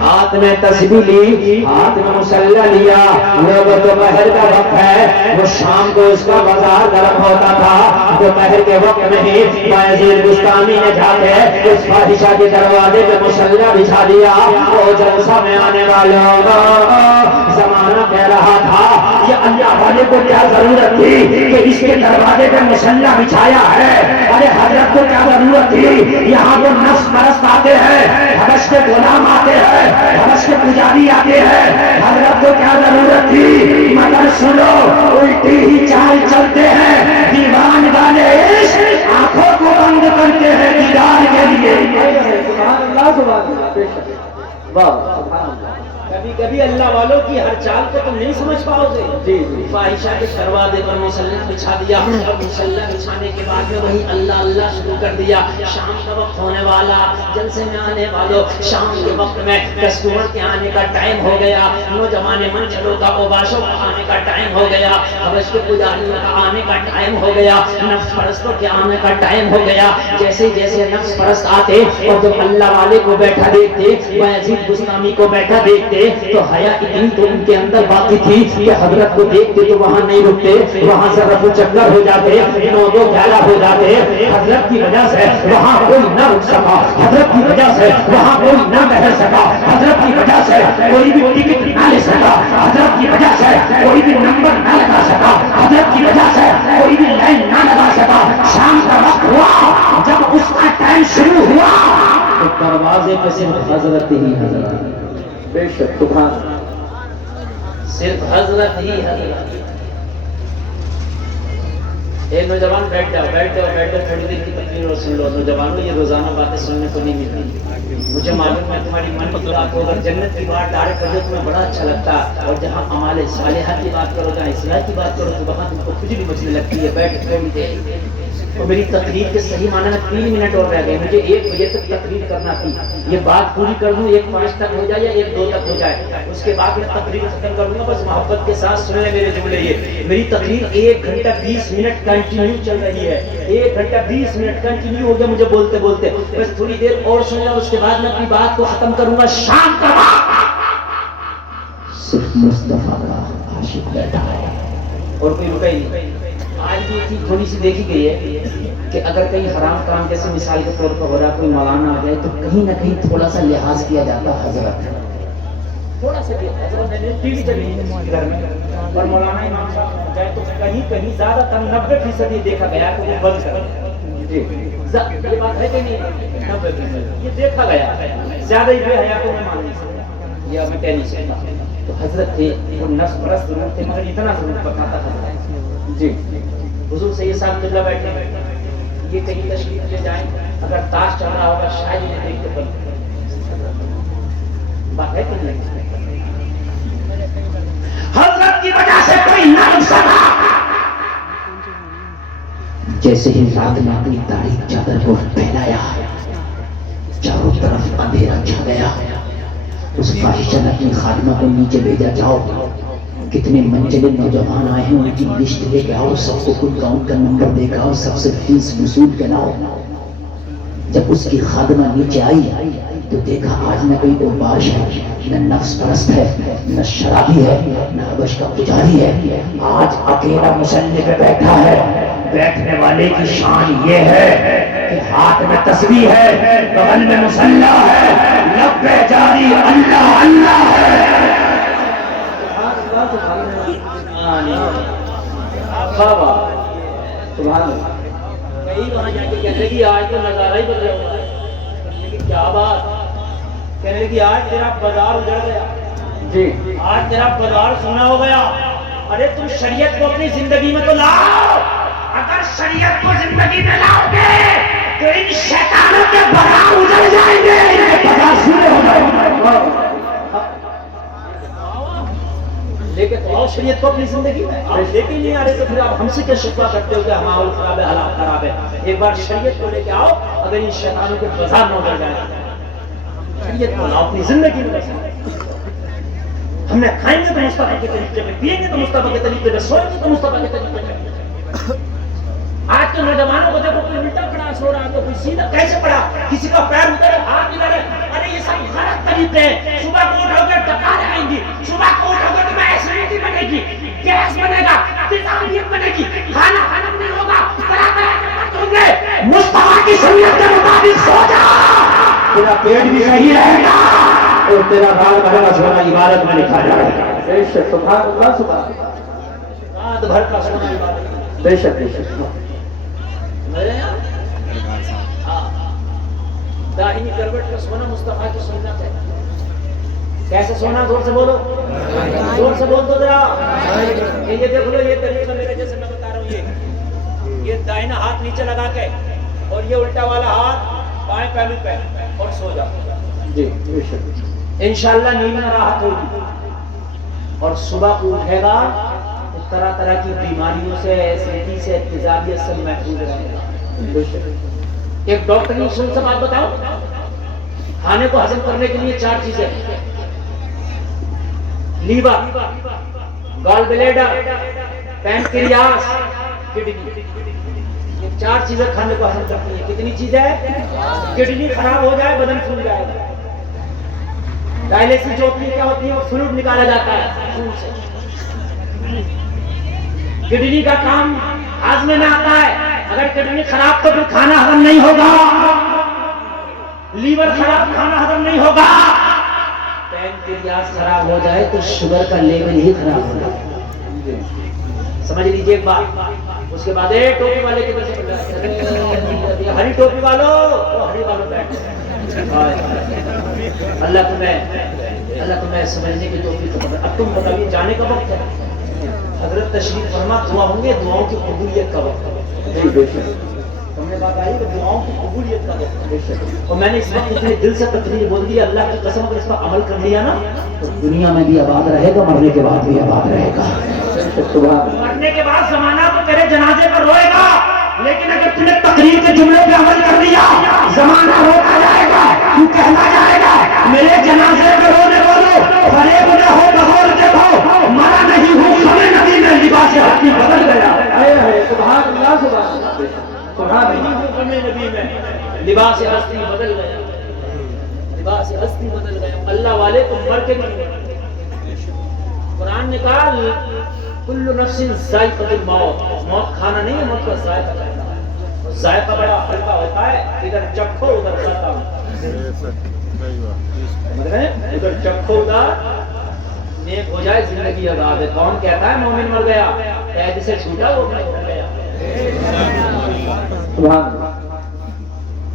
ہاتھ میں تسبیح لی، ہاتھ میں مصلی لیا، وہ دوپہر کا وقت ہے، وہ شام کو اس کا بازار گرم ہوتا تھا، دوپہر کے وقت میں ہی یزید بستامی نے جا کے اس فاحشہ کے دروازے پہ مصلی بچھا دیا۔ وہ جلسہ میں آنے والوں زمانہ کہہ رہا تھا یہ اللہ والے کو کیا ضرورت تھی کہ اس کے دروازے پہ مصلی بچھایا ہے؟ ارے حضرت کو کیا ضرورت تھی؟ یہاں تو نفس پرست آتے ہیں، حبش کے غلام آتے ہیں، حبش کے پجاری آتے ہیں، حضرت کو کیا ضرورت تھی؟ مگر سنو الٹی ہی چال چلتے ہیں، دیوان والے عشق آنکھوں کو بند کرتے ہیں دیدار کے لیے۔ سبحان اللہ، سبحان اللہ، واہ سبحان اللہ۔ کبھی کبھی اللہ والوں کی ہر چال کو تم نہیں سمجھ پاؤ گے۔ جی فاحشہ کے دروازے پر مصلی بچھا دیا اور مصلی بچھانے کے بعد میں وہی اللہ اللہ شروع کر دیا۔ شام کا وقت ہونے والا، جلسے میں آنے والوں شام کے وقت میں کسٹمر کے آنے کا ٹائم ہو گیا، نوجوان منچلوں کا اوباشوں کا آنے کا ٹائم ہو گیا، حبش کے پجاریوں کا آنے کا ٹائم ہو گیا، نفس پرستوں کے آنے کا ٹائم ہو گیا۔ جیسے جیسے نفس پرست آتے اور جب اللہ والے کو بیٹھا دیکھتے، یزید بستامی کو بیٹھا دیکھتے تو حیا اتنی تو ان کے اندر باقی تھی کہ حضرت کو دیکھتے تو وہاں نہیں رکتے، وہاں سے رفع چکر ہو جاتے، 9-11 ہو جاتے۔ حضرت کی وجہ سے وہاں کوئی نہ رک سکا، حضرت کی وجہ سے وہاں کوئی نہ بہر سکا، حضرت کی وجہ سے کوئی بھی ٹکٹ نہ لے سکا، حضرت کی وجہ سے کوئی بھی نمبر نہ لگا سکا، حضرت کی وجہ سے کوئی بھی لائن نہ لگا سکا۔ شام کا وقت ہوا، جب اس کا ٹائم شروع ہوا تو دروازے پہ صرف حضرت ہی حضرت، بے شک سبحان، صرف حضرت ہی حضرت۔ اے نوجوان بیٹھ جاؤ بیٹھ جاؤ بیٹھ جاؤ، تھوڑی دیر کی تقریر اور سن لو۔ نوجوانوں یہ روزانہ باتیں سننے کو نہیں ملتی، مجھے معلوم ہے تمہاری من کی بات ہو، اگر جنت کی بات ڈائریکٹ کر دو تمہیں بڑا اچھا لگتا ہے، اور جہاں اعمال صالحہ کی بات کرو، جہاں اصلاح کی بات کرو تو وہاں تم کو کھجلی مچنے لگتی ہے۔ بیٹھ تھوڑی دیر، اور میری تقریر کے صحیح معنی میں 3 منٹ اور رہ گئے، مجھے 1 بجے تک تقریر کرنا تھی۔ یہ بات پوری کر دوں 1:05 تک ہو جائے یا 1:02 تک ہو جائے، اس کے بعد میں تقریر ختم کر دوں گا۔ بس محبت کے ساتھ سن لیں میرے جملے، یہ میری تقریر 1 گھنٹہ 20 منٹ کنٹینیو چل رہی ہے، 1 گھنٹہ 20 منٹ کنٹینیو ہو گیا مجھے بولتے بولتے، بس تھوڑی دیر اور سن لیں، اس کے بعد میں اپنی بات کو ختم کروں گا۔ شام کا وقت صرف مصطفیٰ کا عاشق بیٹھا ہے اور کوئی رکا ہی نہیں۔ آج بھی چیز تھوڑی سی دیکھی گئی ہے کہ اگر کہیں حرام کام جیسے مثال کے طور پر ہو رہا، کوئی مولانا آ جائے تو کہیں نہ کہیں تھوڑا سا لحاظ کیا جاتا ہے، حضرت تھوڑا سا حضرت، میں نے ٹی وی چلی گھر میں اور مولانا امام صاحب جائے تو کہیں کہیں زیادہ تر 90% یہ دیکھا گیا کہ وہ بند کر جی یہ بات ہے کہ نہیں 90% یہ دیکھا گیا زیادہ ہی بے حیا کو میں مان نہیں سکتا یا میں کہہ نہیں سکتا تو حضرت تھے وہ نفس پرست ضرور تھے مگر اتنا ضرور بتاتا حضرت جی حضور سید صاحب اللہ بیٹھے یہ کہیں تشریف لے جائیں اگر تاش چل رہا ہوگا شاید انہیں دیکھ کے بند بات ہے کہ نہیں حضرت کی وجہ سے کوئی نہ رک سکا جیسے ہی رات نے اپنی تاریخ چادر کو پھیلایا چاروں طرف اندھیرا چھا گیا اس فاحشہ نے اپنی خادمہ کو نیچے بھیجا جاؤ کتنے منچلے نوجوان آئے ہیں ان کی لسٹ لے کے آؤ سب کو کل کا ان کا نمبر دے کے آؤ سب سے فیس وصول کے لاؤ جب اس کی خادمہ نیچے آئی تو دیکھا آج نہ کوئی اوباش ہے نہ نفس پرست ہے نہ شرابی ہے نہ حبش کا پجاری ہے آج اکیلا مصلی پہ بیٹھا ہے بیٹھنے والے کی شان یہ ہے کہ ہاتھ میں تسبیح ہے بغل میں مصلی ہے لب پہ جاری اللہ اللہ ہے سبحان اللہ کئی وہاں جا کے کہنے لگی آج تو نظارہ ہی بدل ہوا ہے کیا بات کہنے لگی آج تیرا بازار اجڑ گیا جی آج تیرا بازار سونا ہو گیا ارے تم شریعت کو اپنی زندگی میں تو لاؤ اگر شریعت کو زندگی میں لاؤ گے تو ان شیطانوں کے بازار اجڑ جائیں گے ان کے بازار سونے ہو جائیں گے لے کے تو شریعت کو اپنی زندگی میں آپ لے کے نہیں آ رہے تو پھر آپ ہم سے کیا شکوہ کرتے ہو کہ ماحول خراب ہے حالات خراب ہے ایک بار شریعت کو لے کے آؤ اگر ان شیطانوں کے بازار نہ اجڑ جائیں شریعت کو لاؤ اپنی زندگی میں ہم نے کھائیں گے تو مصطفیٰ کے طریقے پہ پیئیں گے تو مصطفیٰ کے طریقے پہ سوئیں گے تو مصطفیٰ کے طریقے پہ آج کے نوجوانوں کو دیکھو کوئی الٹا پڑا سو رہا تو کوئی سیدھا کیسے پڑا کسی کا پیر ادھر ہے ہاتھ ادھر ہے ارے یہ سب غلط طریقے ہیں صبح کو اٹھو گے ڈکاریں آئیں گی صبح کو اٹھو گے تو میں ایسیڈیٹی بنے گی گیس بنے گا تیزابیت بنے گی کھانا ہضم نہیں ہوگا طرح طرح کے مرض ہوں گے مصطفیٰ کی سنت کے مطابق سو جا تیرا پیٹ بھی صحیح رہے گا اور تیرا رات بھر کا سونا عبادت میں لکھا جائے گا بے شک سبحان اللہ سبحان رات بھر کا سونا عبادت بے شک بے شک داہنی کروٹ کا سونا مصطفیٰ کی سنت ہے کیسے سونا زور سے بولو زور سے بول دو ذرا یہ دیکھ لو یہ طریقہ میرے جیسے میں بتا رہا ہوں یہ دائنا ہاتھ نیچے لگا کے اور یہ الٹا والا ہاتھ بائیں پہلو پہ اور سو جاؤ جی انشاءاللہ نیند میں راحت ہوگی اور صبح کو اٹھے گا تو طرح طرح کی بیماریوں سے ایسیڈیٹی سے تیزابیت سے محفوظ رہے گا ایک ڈاکٹر نے سن سے بات بتاؤ کھانے کو ہضم کرنے کے لیے 4 چیزیں لیور گال بلیڈر پینکریاس کڈنی یہ 4 چیزیں کھانے کو ہضم کرتی ہیں کتنی چیزیں کڈنی خراب ہو جائے بدن پھول جائے گا ڈائلیسس جو ہوتی ہے کیا ہوتی ہے وہ فلوئڈ نکالا جاتا ہے خون سے کڈنی کا کام ہاضمے میں آتا ہے اگر کڈنی خراب تو پھر کھانا ہضم نہیں ہوگا لیور خراب کھانا ہضم نہیں ہوگا پینکریاس خراب ہو جائے تو شوگر کا لیول ہی خراب ہوگا سمجھ لیجئے ایک بات اس کے بعد ٹوپی والے کے پیچھے ہری ٹوپی والوں ہری والوں بیٹھ اللہ تمہیں سمجھنے کی توفیق دے اب تم بتائیے جانے کا وقت ہے حضرت تشریف فرما دعا ہوں گے دعاؤں کی قبولیت کا وقت ہے تم نے بات آئی کہ دعاؤں کی قبولیت کا وقت ہے اور میں نے اس وقت اتنے دل سے تقریر بول دی اللہ کی قسم اگر اس پر عمل کر لیا نا تو دنیا میں بھی آباد رہے گا مرنے کے بعد بھی آباد رہے گا مرنے کے بعد زمانہ تو تیرے جنازے پر روئے گا لیکن اگر تم نے تقریر کے جملے پہ عمل کر لیا زمانہ روتا جائے گا تو کہنا جائے گا میرے جنازے پہ رونے والوں فریب نہ ہو بغور دیکھو مرا نہیں ہوں ہمیں نبی میں لباس ہستی بدل گیا سبحان اللہ سبحان اللہ ہمیں نبی میں لباس ہستی بدل گیا لباس ہستی بدل گیا اللہ والے تم مر کے نہیں قرآن نے کہا کل نفس ذائقۃ الموت موت کھانا نہیں ہے موت کا ذائقہ ہے ذائقہ بڑا ہلکا ہوتا ہے ادھر چکھو ادھر کھاتا ہوں ادھر چکھو ادھر نیک ہو جائے زندگی آزاد ہے. کون کہتا ہے مومن مر گیا؟ قید سے چھوٹا وہ مر گیا. سبحان اللہ.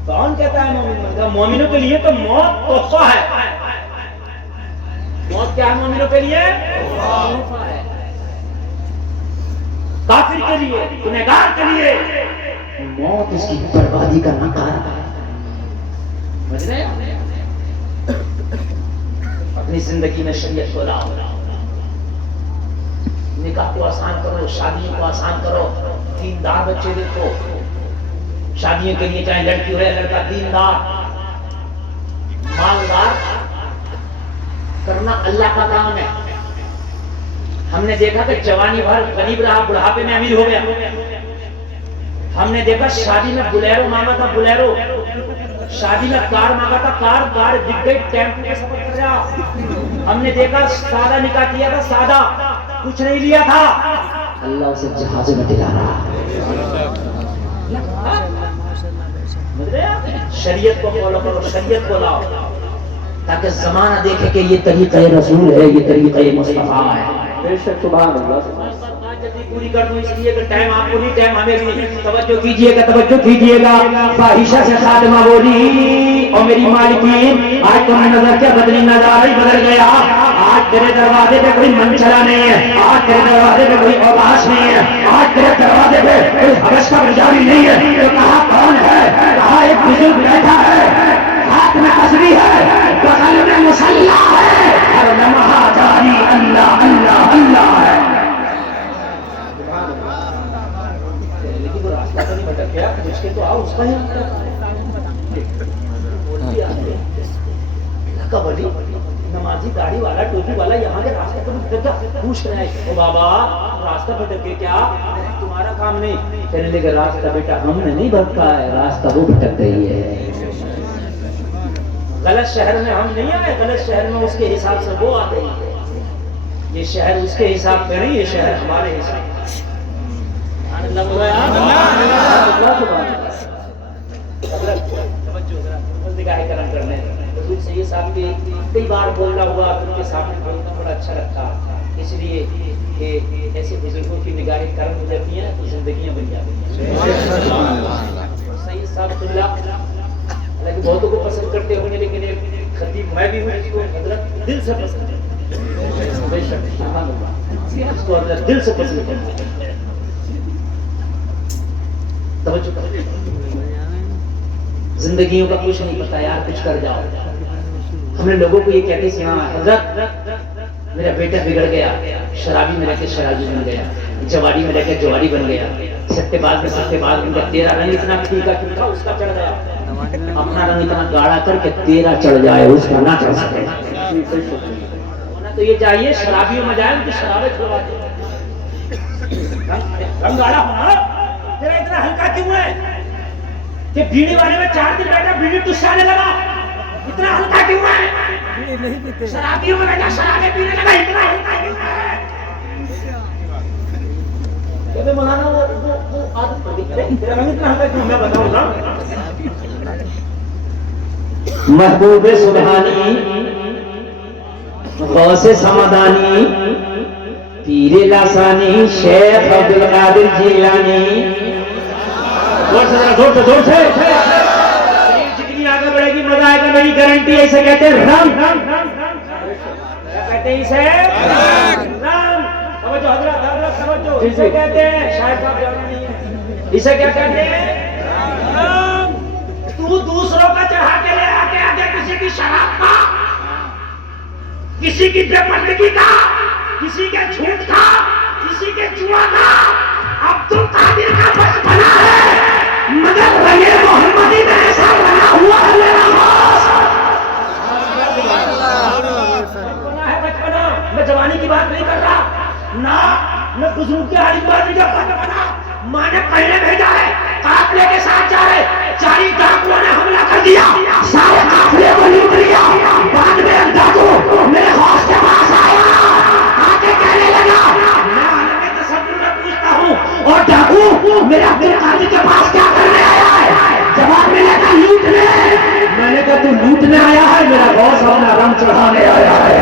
کون کہتا ہے مومن مر گیا؟ مومنوں کے لیے تو موت تحفہ ہے. موت کیا ہے مومنوں کے لیے؟ تحفہ ہے. کافر کے لیے، گنہگار کے لیے موت اس کی بربادی کا نکارہ ہے. سمجھ رہے ہیں؟ اپنی زندگی میں شریعت کو لاؤ. نکاح کو آسان کرو، شادیوں کو آسان کرو. دیندار بچے دیکھو. شادیوں کے لیے چاہے لڑکی ہو یا لڑکا دیندار مالدار کرنا اللہ کا کام ہے. ہم نے دیکھا کہ جوانی بھر غریب رہا، بڑھاپے میں امیر ہو گیا. ہم نے دیکھا شادی میں بلیرو مانگا تھا، بلیرو. شادی میں کار مانگا تھا، کار بک گئی، ٹیمپو کا سفر کر رہا. ہم نے دیکھا سادہ نکاح کیا تھا، سادہ کچھ نہیں لیا تھا. اللہ اسے جہاز میں دلا رہا. شریعت کو فالو کرو، شریعت کو لاؤ تاکہ زمانہ دیکھے کہ یہ طریقہ رسول ہے، یہ طریقہ مصطفیٰ ہے. بے شک سبحان اللہ. جلدی پوری کر دوں اس لیے کہ ٹائم آپ کو نہیں، ٹائم ہمیں بھی. توجہ کیجئے گا، توجہ کیجئے گا. فاحشہ سے خاتمہ بولی اور میری مالکین آج تم نے نظر کیا بدلی نظارہ ہی بدل گیا. آج تیرے دروازے پہ کوئی منچلا نہیں ہے، آج تیرے دروازے پہ کوئی اوباش نہیں ہے، آج تیرے دروازے پہ کوئی حبش کا بجاری نہیں ہے. تو کہاں کون ہے؟ کہاں ایک بزرگ بیٹھا ہے، ہاتھ میں حضری ہے، بغل میں مسلح ہے، ہر لمحہ جاری اللہ اللہ اللہ ہے. لیکن وہ راستہ تو نہیں بھٹک گیا، مشکل تو آؤ اس کا ہی ولی نمازی داڑھی والا ٹوپی والا یہاں کے راستے پر بھٹک گیا. پوچھ رہے ہیں او بابا راستہ بھٹک گیا کیا؟ تمہارا کام نہیں. کہنے لگے راستہ بیٹا ہم نے نہیں بھٹکا ہے، راستہ وہ بھٹک گئی ہے. غلط شہر میں ہم نہیں آئے، غلط شہر میں اس کے حساب سے وہ آ گئی ہے. یہ شہر اس کے حساب پہ نہیں، یہ شہر ہمارے حساب سے. سید صاحب کے کئی بار بولنا ہوا، ان کے سامنے بولنا بڑا اچھا لگتا، اس لیے کہ ایسے بزرگوں کی نگاہیں کرم ہو جاتی ہیں تو زندگیاں بن جاتی ہیں. سید صاحب حالانکہ بہتوں کو پسند کرتے ہوں گے، لیکن ایک خطیب میں بھی ہوں جس کو حضرت دل سے پسند کرتے ہیں. بے شک اس کو حضرت دل سے پسند کرتے ہیں. توجہ کرو. زندگیوں کا کچھ نہیں پتا یار، کچھ کر جاؤ. ہم نے لوگوں کو یہ کہتے ہیں ہاں حضرت میرا بیٹا بگڑ گیا، شرابی میں رہ کے شرابی بن گیا، جواری میں رہ کے جواری بن گیا، ستے باز میں ستے باز بن گیا. تیرا رنگ اتنا پھیکا کیوں تھا، اس کا چڑھ گیا. اپنا رنگ اتنا گاڑا کر کے تیرا چڑھ جائے، اس کا نہ چڑھ سکے. ہونا تو یہ چاہیے شرابیوں میں جائے ان کی شرابیں چھوڑا دے. رنگ گاڑا ہونا تیرا اتنا ہلکا کیوں ہے کہ بیڑی والے میں 4 دن بیٹھا بیڑی ٹسانے لگا، اتنا ہلکا کیوں ہے؟ شرابیوں میں بیٹھا شرابیں پینے لگا، اتنا ہلکا کیوں ہے؟ کہتے مولانا وہ عادت پڑ گئی، تیرا رنگ اتنا ہلکا کیوں؟ میں بتاؤں گا. محبوب سبحانی، غوث سمدانی، پیر لاسانی، شیخ عبدالقادر جیلانی. زور سے جتنی آگے بڑھے گی مزہ آئے گا، میری گارنٹی ہے. اسے کہتے ہیں رنگ. کیا کہتے ہیں اسے؟ رنگ. توجہ حضرت توجہ. اسے کہتے ہیں شاید صاحب جانا نہیں ہے، اسے کیا کہتے ہیں؟ رنگ. تو دوسروں کا چڑھا کے لے آ کے آگے کسی کی شراب کا، کسی کی بے پردگی کا، کسی کے جھوٹ کا، کسی کے جوا کا. عبدالقادر کا بچپنا ہے مگر رنگے محمدی میں ایسا بنا ہوا ہے میرا خاص. بچپنا ہے بچپنا. میں جوانی کی بات نہیں کر رہا، نہ میں بزرگ کی حالی کی بات نہیں کر رہا. بچپنا ماں نے پہلے بھیجا ہے، قافلے کے ساتھ جا رہے، 4 ڈاکوؤں نے حملہ کر دیا، سارے قافلے کو لوٹ لیا. بعد میں ایک ڈاکو میرے خاص کے پاس آیا، آ کے کہنے لگا میں عالم تصور میں پوچھتا ہوں اور ڈاکو میرے عبدالقادر کے پاس کیا کرنے آیا ہے؟ جواب ملے گا لوٹنے. میں نے کہا تو لوٹنے آیا ہے؟ میرا غوث اپنا رنگ چڑھانے آیا ہے.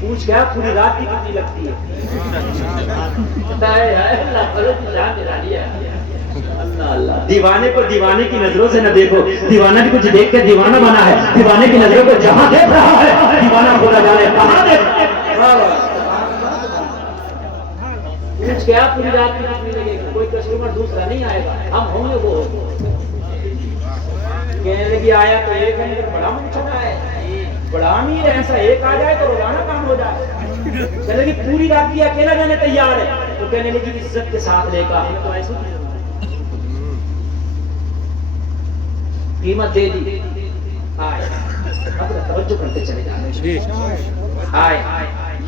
پوچھ گیا پوری رات کی کتنی لگتی ہے؟ اللہ بھلو کی جان نرالی ہے۔ اللہ اللہ، دیوانے کو دیوانے کی نظروں سے نہ دیکھو، دیوانہ بھی کچھ دیکھ کے دیوانہ بنا ہے، دیوانے کی نظروں کو جہاں دیکھ رہا ہے دیوانہ خدا جانے کہاں دیکھ رہا ہے۔ پوچھ گیا پوری رات کی کتنی لگے گی، کوئی کسٹمر دوسرا نہیں آئے گا، ہم ہوں گے وہ کہنے لگی آیا تو ایک ہے لیکن بڑا من چھوٹا ہے، بڑا نہیں ہے ایسا ایک آ جائے تو روزانہ کام ہو جائے۔ کہنے لگی پوری رات کی اکیلا جانے تیار ہے، تو کہنے لگی عزت کے ساتھ لے کر تو ایسے قیمت دے دی، آئے اب توجہ کرتے چلے جانے، آئے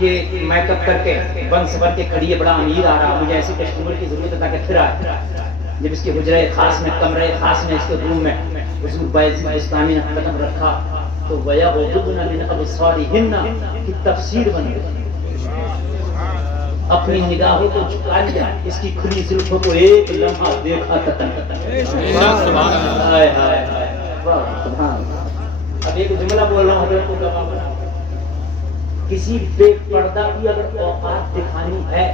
یہ میک اپ کر کے بن سبر کے کھڑی ہے، بڑا امیر آ رہا، مجھے ایسی کسٹمر کی ضرورت ہے تاکہ پھر آئے۔ جب اس کے حجرہ خاص میں کمرے خاص میں اس کے روم میں حضور بایزید بستامی نے قدم رکھا تو وَيَغْضُضْنَ مِنْ أَبْصَارِهِنَّ کی تفسیر بن گئی، اپنی نگاہوں کو جھکا لیا، اس کی کھلی زلفوں کو ایک لمحہ دیکھا تتن تتن۔ ہائے ہائے ہائے، اب ایک جملہ بول رہا ہوں حضرت کو گواہ بنا، کسی بے پردہ کی اگر اوقات دکھانی ہے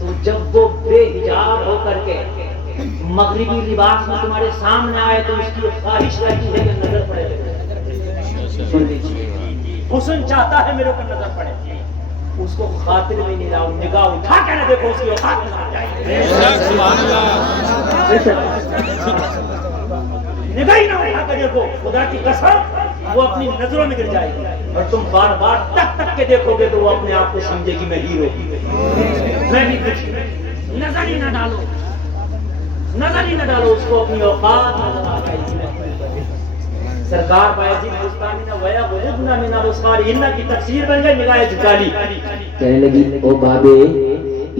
تو جب وہ بے حجاب ہو کر کے مغربی لباس میں تمہارے سامنے آئے تو اس کی خواہش رہتی ہے کہ نظر پڑے۔ سن لیجیے، حسن چاہتا ہے میرے اوپر نظر پڑے، اس کو خاطر میں نہیں لاؤ، نگاہ اٹھا کے نہ دیکھو، اس کی اوقات نظر آ جائے، نگاہ ہی نہ اٹھا کے دیکھو، خدا کی قسم وہ اپنی نظروں میں گر جائے گی، اور تم بار بار تک تک کے دیکھو گے تو وہ اپنے آپ کو سمجھے گی میں ہیرو، میں بھی کچھ نظر ہی نہ ڈالو، نظر ہی نہ ڈالو، اس کو اپنی اوقات نظر آ جائے گی۔ سرکار بایزید بستامی نے وَيَغْضُضْنَ مِنْ أَبْصَارِهِنَّ کی تفسیر بن گئی، نگاہ جھکا لی، کہنے لگی او بابے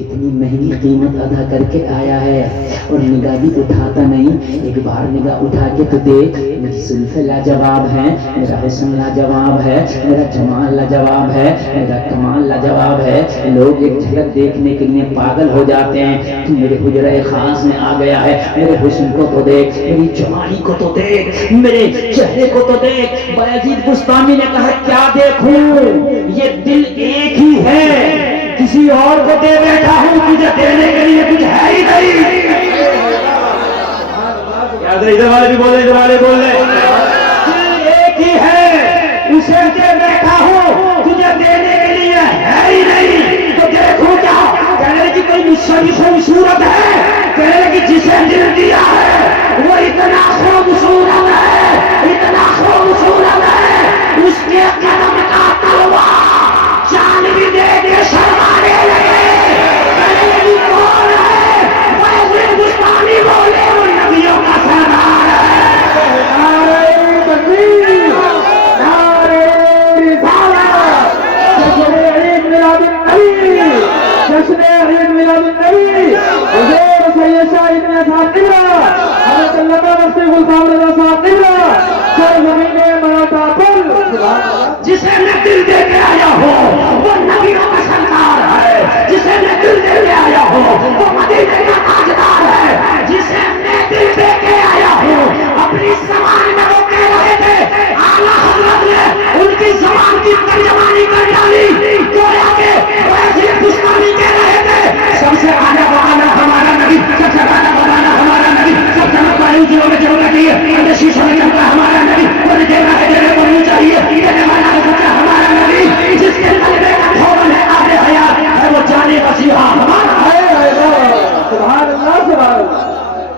اتنی مہنگی قیمت ادا کر کے آیا ہے اور نگاہ بھی اٹھاتا نہیں، ایک بار نگاہ اٹھا کے تو دیکھ، میری زلفیں لاجواب ہیں، میرا حسن لاجواب ہے، میرا جمال لاجواب ہے، میرا کمال لاجواب ہے، لوگ ایک جھلک دیکھنے کے لیے پاگل ہو جاتے ہیں، تو میرے حجرہ خاص میں آ گیا ہے، میرے حسن کو تو دیکھ، میری جمالی کو تو دیکھ، میرے چہرے کو تو دیکھ۔ بایزید بستامی نے کہا کیا دیکھوں، یہ دل ایک ہی ہے، کسی اور کو دے بیٹھا ہوں، تجھے دینے کے لیے کچھ ہے ہی نہیں۔ یاد رہے ادھر والے بھی بول رہے، ادھر والے بول رہے، دل ایک ہی ہے، اسے دے بیٹھا ہوں، تجھے دینے کے لیے ہے ہی نہیں، تو دیکھوں کیا؟ کہنے لگی کوئی مشہور خوبصورت ہے، کہنے لگی جسے دل دیا ہے وہ اتنا خوبصورت ہے، اتنا خوبصورت ہے، اس کے قدم کا تلوار جان بھی دے دے شرمانے لگے۔ کہنے لگی کون ہے؟ بایزید بستامی بولے وہ نبیوں کا سردار ہے۔ نعرہ تکبیر، نعرہ رسالت، جشن عید میلاد النبی، جشن عید میلاد النبی، حضور سید شاہد صاحب قبلہ، حضرت علامہ مفتی غلام رضا صاحب قبلہ، سرزمین مراٹھا پر جسے میں دل دے کے آیا ہوں وہ نبیوں کا سردار ہے، جسے میں دل دے کے آیا ہوں وہ مدینے کا تاجدار ہے، جسے میں دل دے کے آیا ہوں اپنی زبان میں وہ کہہ رہے تھے، اعلیٰ حضرت نے ان کی زبان کی ترجمانی کر ڈالی، گویا کہ بایزید بستامی کہہ رہے تھے سب سے اعلیٰ بغانا ہمارا نبی، سب سے اعلیٰ بغانا ہمارا نبی، سب سے مطمئن جنوں میں ضرورت ہے شیشوں میں چلتا ہمارا نبی، اور دینا ہے دینے بولنی چاہیے، دینے والا ہے سچا ہمارا نبی، جس کے قلبے کا دھوبن ہے آب حیات ہے وہ جانے مسیحا ہمارا ہے۔ سبحان اللہ، سبحان اللہ،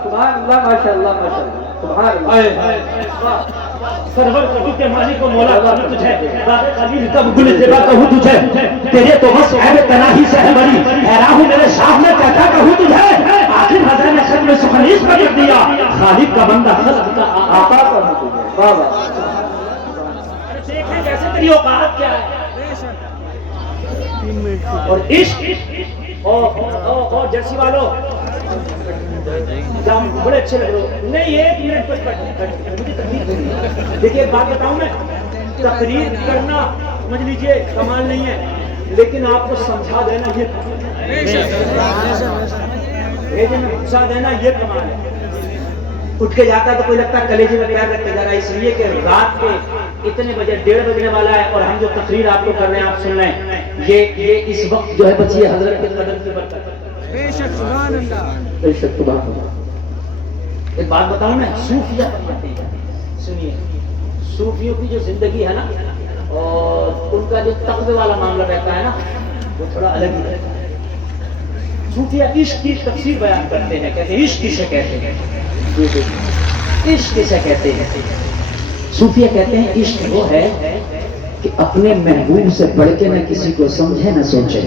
سبحان اللہ، ماشاء اللہ، ماشاء اللہ، سبحان اللہ۔ سرور کبھی کے مالک کو مولا کہوں تجھے، باغ خلیل کب گل زیبا کہوں تجھے، تیرے تو بس عیب تناہی سے ہے بری، حیران ہوں میرے شاہ میں کہتا کہوں تجھے، آخر حضرت نے خط میں سخنیس پر لکھ دیا، خالق کا بندہ خلق کا آقا کرنا تجھے، بابا دیکھیں جیسے تیری اوقات کیا ہے، اور عشق اور جرسی والوں بڑے اچھے لگ رہے ہو، نہیں ایک منٹ پر مجھے تکلیف ہوئی۔ دیکھیے ایک بات بتاؤں میں، تقریر کرنا سمجھ لیجئے کمال نہیں ہے، لیکن آپ کو سمجھا دینا یہ سمجھا دینا یہ کمال ہے۔ اٹھ کے جاتا ہے تو کوئی لگتا ہے کلیجے میں پیار رکھتے جا رہا ہے، اس لیے کہ رات کے اتنے بجے 1:30 بجنے والا ہے اور ہم جو تقریر آپ کو کر رہے ہیں آپ سن رہے ہیں، یہ اس وقت جو ہے بچی حضرت کے قدم کی برکت۔ بے شک سبحان اللہ، بے شک سبحان اللہ۔ ایک بات بتاؤں میں، صوفیہ فرماتے ہیں، سنیے، صوفیوں کی جو زندگی ہے نا اور ان کا جو تقوی والا معاملہ رہتا ہے نا وہ تھوڑا الگ ہی رہتا ہے۔ صوفیہ عشق کی تفسیر بیان کرتے ہیں، کہتے ہیں عشق کسے کہتے ہیں، عشق کسے کہتے ہیں؟ صوفیہ کہتے ہیں عشق وہ ہے کہ اپنے محبوب سے بڑھ کے نہ کسی کو سمجھے نہ سوچے۔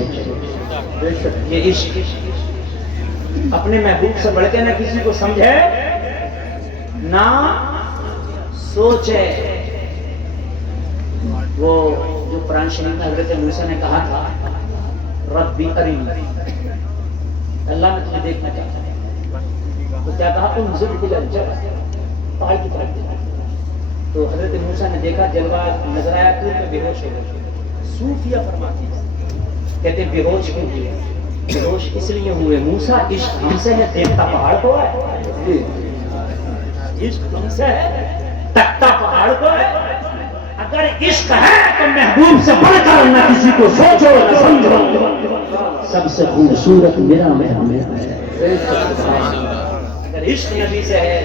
یہ عشق اپنے محبوب سے بڑھ کے نہ کسی کو سمجھے نہ سوچے۔ وہ جو قرآن شریف میں حضرت موسیٰ نے کہا تھا ربی ارینی، اللہ میں تمہیں دیکھنا چاہتا ہوں، تو کیا کہا انظر الی الجبل، پہاڑ کی طرف دیکھا، تو حضرت موسیٰ نے دیکھا جلوہ نظر آیا تو بے ہوش ہو گئے۔ صوفیہ فرماتی ہے، کہتے ہیں بے ہوش کیوں ہوئے؟ بے ہوش اس لیے ہوئے موسیٰ عشق ہم سے ہے، دیکھتا پہاڑ کو ہے، عشق ہم سے ہے، تکتا پہاڑ کو ہے۔ اگر عشق ہے تو محبوب سے بڑھ کر نہ کسی کو سوچو نہ سمجھو، سب سے خوبصورت میرا محبوب ہے۔ اگر عشق نبی سے ہے،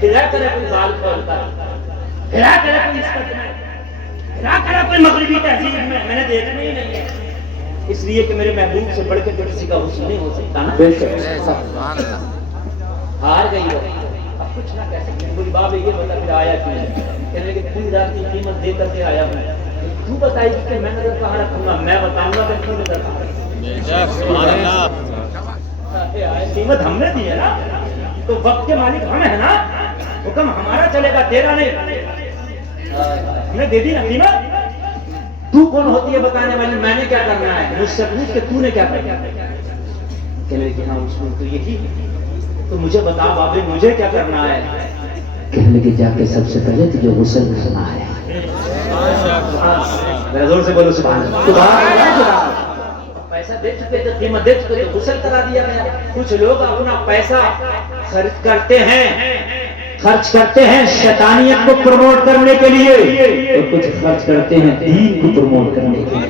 پھرا کرے کوئی بال کھولتا، پھرا کرے کوئی عشق میں، پھرا کرے کوئی مغربی تہذیب میں نے دیکھنا ہی نہیں ہے، اس لیے کہ میرے محبوب سے بڑھ کے تو کسی کا حسن نہیں ہو سکتا نا۔ ہار گئی ہو، اب کچھ نہ کہہ سکتے، بولی باب یہ بتا پھر آیا کیوں؟ کہنے لگے پوری رات کی قیمت دے کر کے آیا ہوں، تو بتائی کہ میں نظر کہاں رکھوں گا، میں بتاؤں گا کہ کیوں نظر کہاں رکھوں گا۔ قیمت ہم نے دی ہے نا، تو وقت کے مالک ہم ہیں نا، حکم ہمارا چلے گا تیرا نہیں، ہم نے دے دی نا قیمت۔ تو کون ہوتی ہے بتانے والی؟ میں نے کیا کرنا ہے؟ مجھ سے پوچھ کہ تو نے کیا کرنا ہے؟ کہنے لگے ہاں اصول تو یہی ہے، تو مجھے بتا بابے مجھے کیا کرنا ہے؟ کہنے لگے جا کے سب سے پہلے تجھے غسل کرنا ہے۔ ذرا زور سے بولو سبحان اللہ۔ پیسہ دے چکے تو قیمت دے چکے تو غسل کرا دیا گیا۔ کچھ لوگ اپنا پیسہ خرچ کرتے ہیں شیطانیت کو پروموٹ کرنے کے لیے، اور کچھ خرچ کرتے ہیں دین کو پروموٹ کرنے کے لیے۔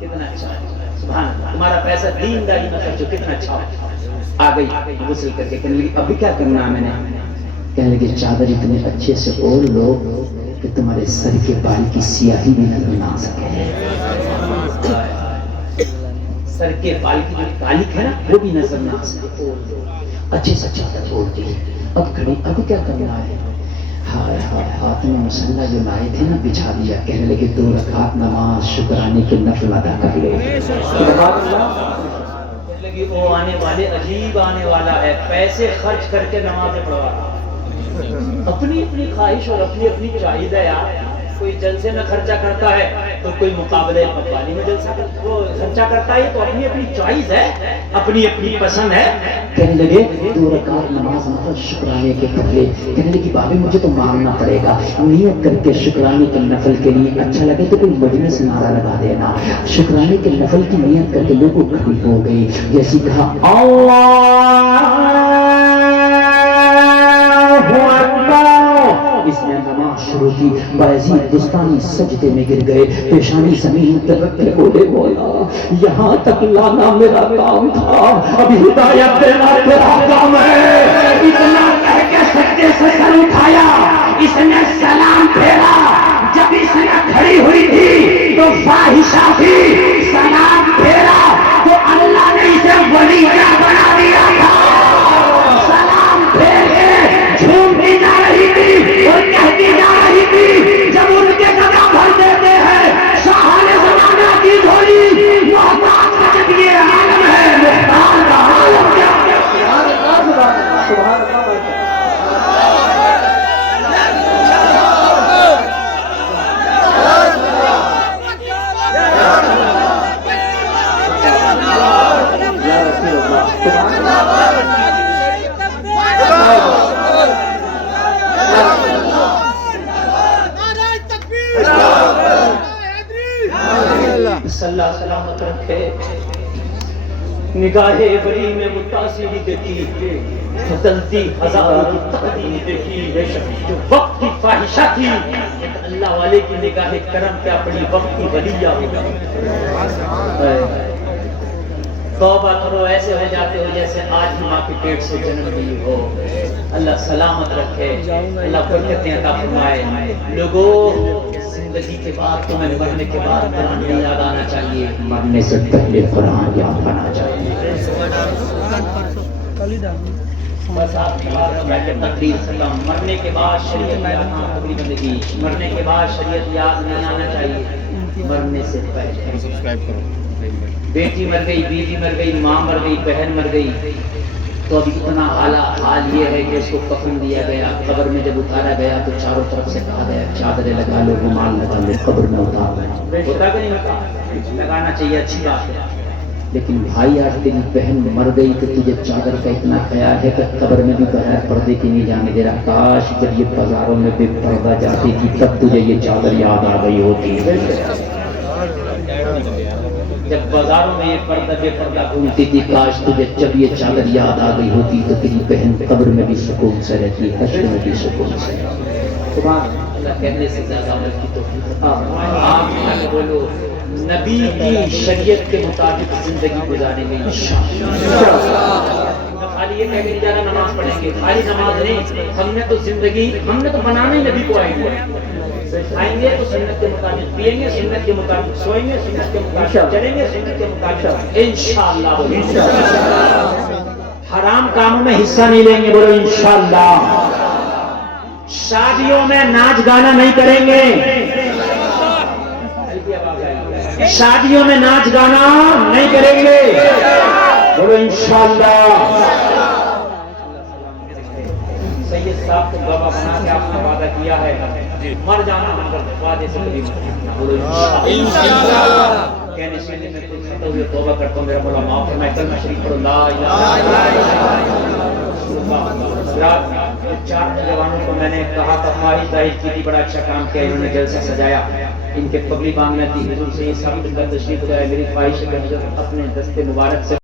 کتنا اچھا سبحان اللہ، تمہارا پیسہ دین داری میں خرچ ہو، کتنا اچھا۔ آ گئی غسل کر کے، کہنے لگی ابھی کیا کرنا ہے؟ میں نے کہنے لگے چادر اتنے اچھے سے اوڑھ لو کہ تمہارے سر کے بال کی سیاہی بھی نظر نہ آ سکے، سر کے بال کی جو کالک ہے نا وہ بھی نظر نہ آ سکے، اچھے سے چادر اوڑھ دی۔ اب کھڑی، ابھی کیا کرنا ہے؟ ہائے ہائے، ہاتھ میں مصلی جو لائے تھے نا بچھا دیا، کہنے لگے 2 رکعت نماز شکرانے کے نفل ادا کر لے۔ وہ آنے والے عجیب آنے والا ہے، پیسے خرچ کر کے نمازیں پڑھوا رہا، اپنی اپنی خواہش اور اپنی اپنی چاہیے ہے یار۔ کوئی جلسے میں خرچہ کرتا ہے تو کوئی مقابلے قوالی میں جلسہ وہ خرچہ کرتا ہے، تو اپنی اپنی چوائس ہے، اپنی اپنی پسند ہے۔ کہنے لگے 2 رکعت نماز نفل شکرانے کے پہلے، کہنے لگی بابے مجھے تو مانگنا پڑے گا، نیت کر کے شکرانے کے نفل کے لیے، اچھا لگے تو کوئی مجمع سے نعرہ لگا دینا۔ شکرانے کے نفل کی نیت کر کے لوگوں کھڑی ہو گئی، جیسی کہا اس نے نماز شروع کی، بایزید بستانی سجدے میں گر گئے، پیشانی زمین پر رکھ کے بولے مولا یہاں تک لانا میرا کام تھا، اب ہدایت دینا تیرا کام ہے۔ اتنا کہہ کے سجدے سے سر اٹھایا، اس نے سلام پھیرا، جب اس نے کھڑی ہوئی تھی تو فاحشہ تھی، سلام پھیرا تو اللہ نے اسے ولی کیا بنا دیا تھا۔ سلام پھیر کے جھومتی جا رہی تھی اور کہتی جا رہی تھی، جب ان کے قدم بھر دیتے ہیں شاہان زمانہ کی جھولی، محتاج کا جب یہ عالم ہے، محتاج کا عالم کیا؟ سبحان اللہ۔ اللہ سلامت رکھے، نگاہ بری میں متاثر دیکھی، بدلتی ہزاروں کی تقدیر دیکھی، جو وقت کی فاحشہ تھی ایک اللہ والے کی نگاہ کرم کیا بڑی وقتی ولیہ ہوگا. توبہ کرو ایسے ہو جاتے ہو جیسے آج ہی ماں کے پیٹ سے جنم لی ہو. اللہ سلامت رکھے, اللہ برکتیں عطا فرمائے. لوگوں زندگی کے بعد تمہیں مرنے کے بعد قرآن نہیں یاد آنا چاہیے, مرنے سے پہلے قرآن یاد آنا چاہیے. بس آپ کی بات میں کہ تقریر سلام مرنے کے بعد شریعت یاد آنا زندگی, مرنے کے بعد شریعت یاد نہیں آنا چاہیے, مرنے سے پہلے. سبسکرائب کرو. بیٹی مر گئی, بیوی مر گئی, ماں مر گئی, بہن مر گئی, تو اب اتنا حال یہ ہے کہ اس کو کفن دیا گیا, قبر میں جب اتارا گیا تو چاروں طرف سے کہا گیا چادریں لگا لو, رومال لگا لو, قبر میں اتار دو. ہوتا کہ نہیں ہوتا؟ لگانا چاہیے, اچھی بات ہے. لیکن بھائی آج تیری بہن مر گئی تو تجھے چادر کا اتنا خیال ہے کہ قبر میں بھی بغیر پردے کے نہیں جانے دے رہا. کاش جب یہ بازاروں میں بے پردہ جاتی تھی تب تجھے یہ چادر یاد آ گئی ہوتی. جب بازاروں میں یہ پردہ بے پردہ گھومتی تھی, کاش تجھے جب یہ چادر یاد آ گئی ہوتی تو تیری بہن قبر میں بھی سکون سے رہتی, حشر میں بھی سکون سے رہتی. اللہ کہنے سے زیادہ عمل کی توفیق عطا. آپ بولو نبی کی شریعت کے مطابق زندگی گزارنے میں انشاءاللہ. خالی یہ کہہ کے زیادہ نماز پڑھیں گے, خالی نماز نہیں, ہم نے تو زندگی ہم نے تو بنانا ہی نبی کو آئیں گے. کھائیں گے تو سنت کے مطابق, پیئیں گے سنت کے مطابق, سوئیں گے سنت کے مطابق, چلیں گے سنت کے مطابق انشاءاللہ. حرام کاموں میں حصہ نہیں لیں گے, بولو انشاءاللہ. شادیوں میں ناچ گانا نہیں کریں گے, شادیوں میں ناچ گانا نہیں کریں گے, بولو انشاءاللہ. سید صاحب کو بابا بنا کے آپ نے وعدہ کیا ہے, مر جانا مگر وعدے سے کبھی مت ٹوٹنا, بولو انشاءاللہ. کہنے سے میں خود کھڑے ہوئے توبہ کرتا ہوں, میرا مولا معاف فرمائے. کلمہ شریف پڑھو, لا الہ الا اللہ. چار جوانوں کو میں نے کہا تھا خواہش ظاہر کی تھی, بڑا اچھا کام کیا, انہوں نے جلسہ سجایا, ان کے پگڑی باندھنا تھی, حضور سے یہ ثابت کر تشریف لائے. میری خواہش ہے کہ حضرت اپنے دستے مبارک سے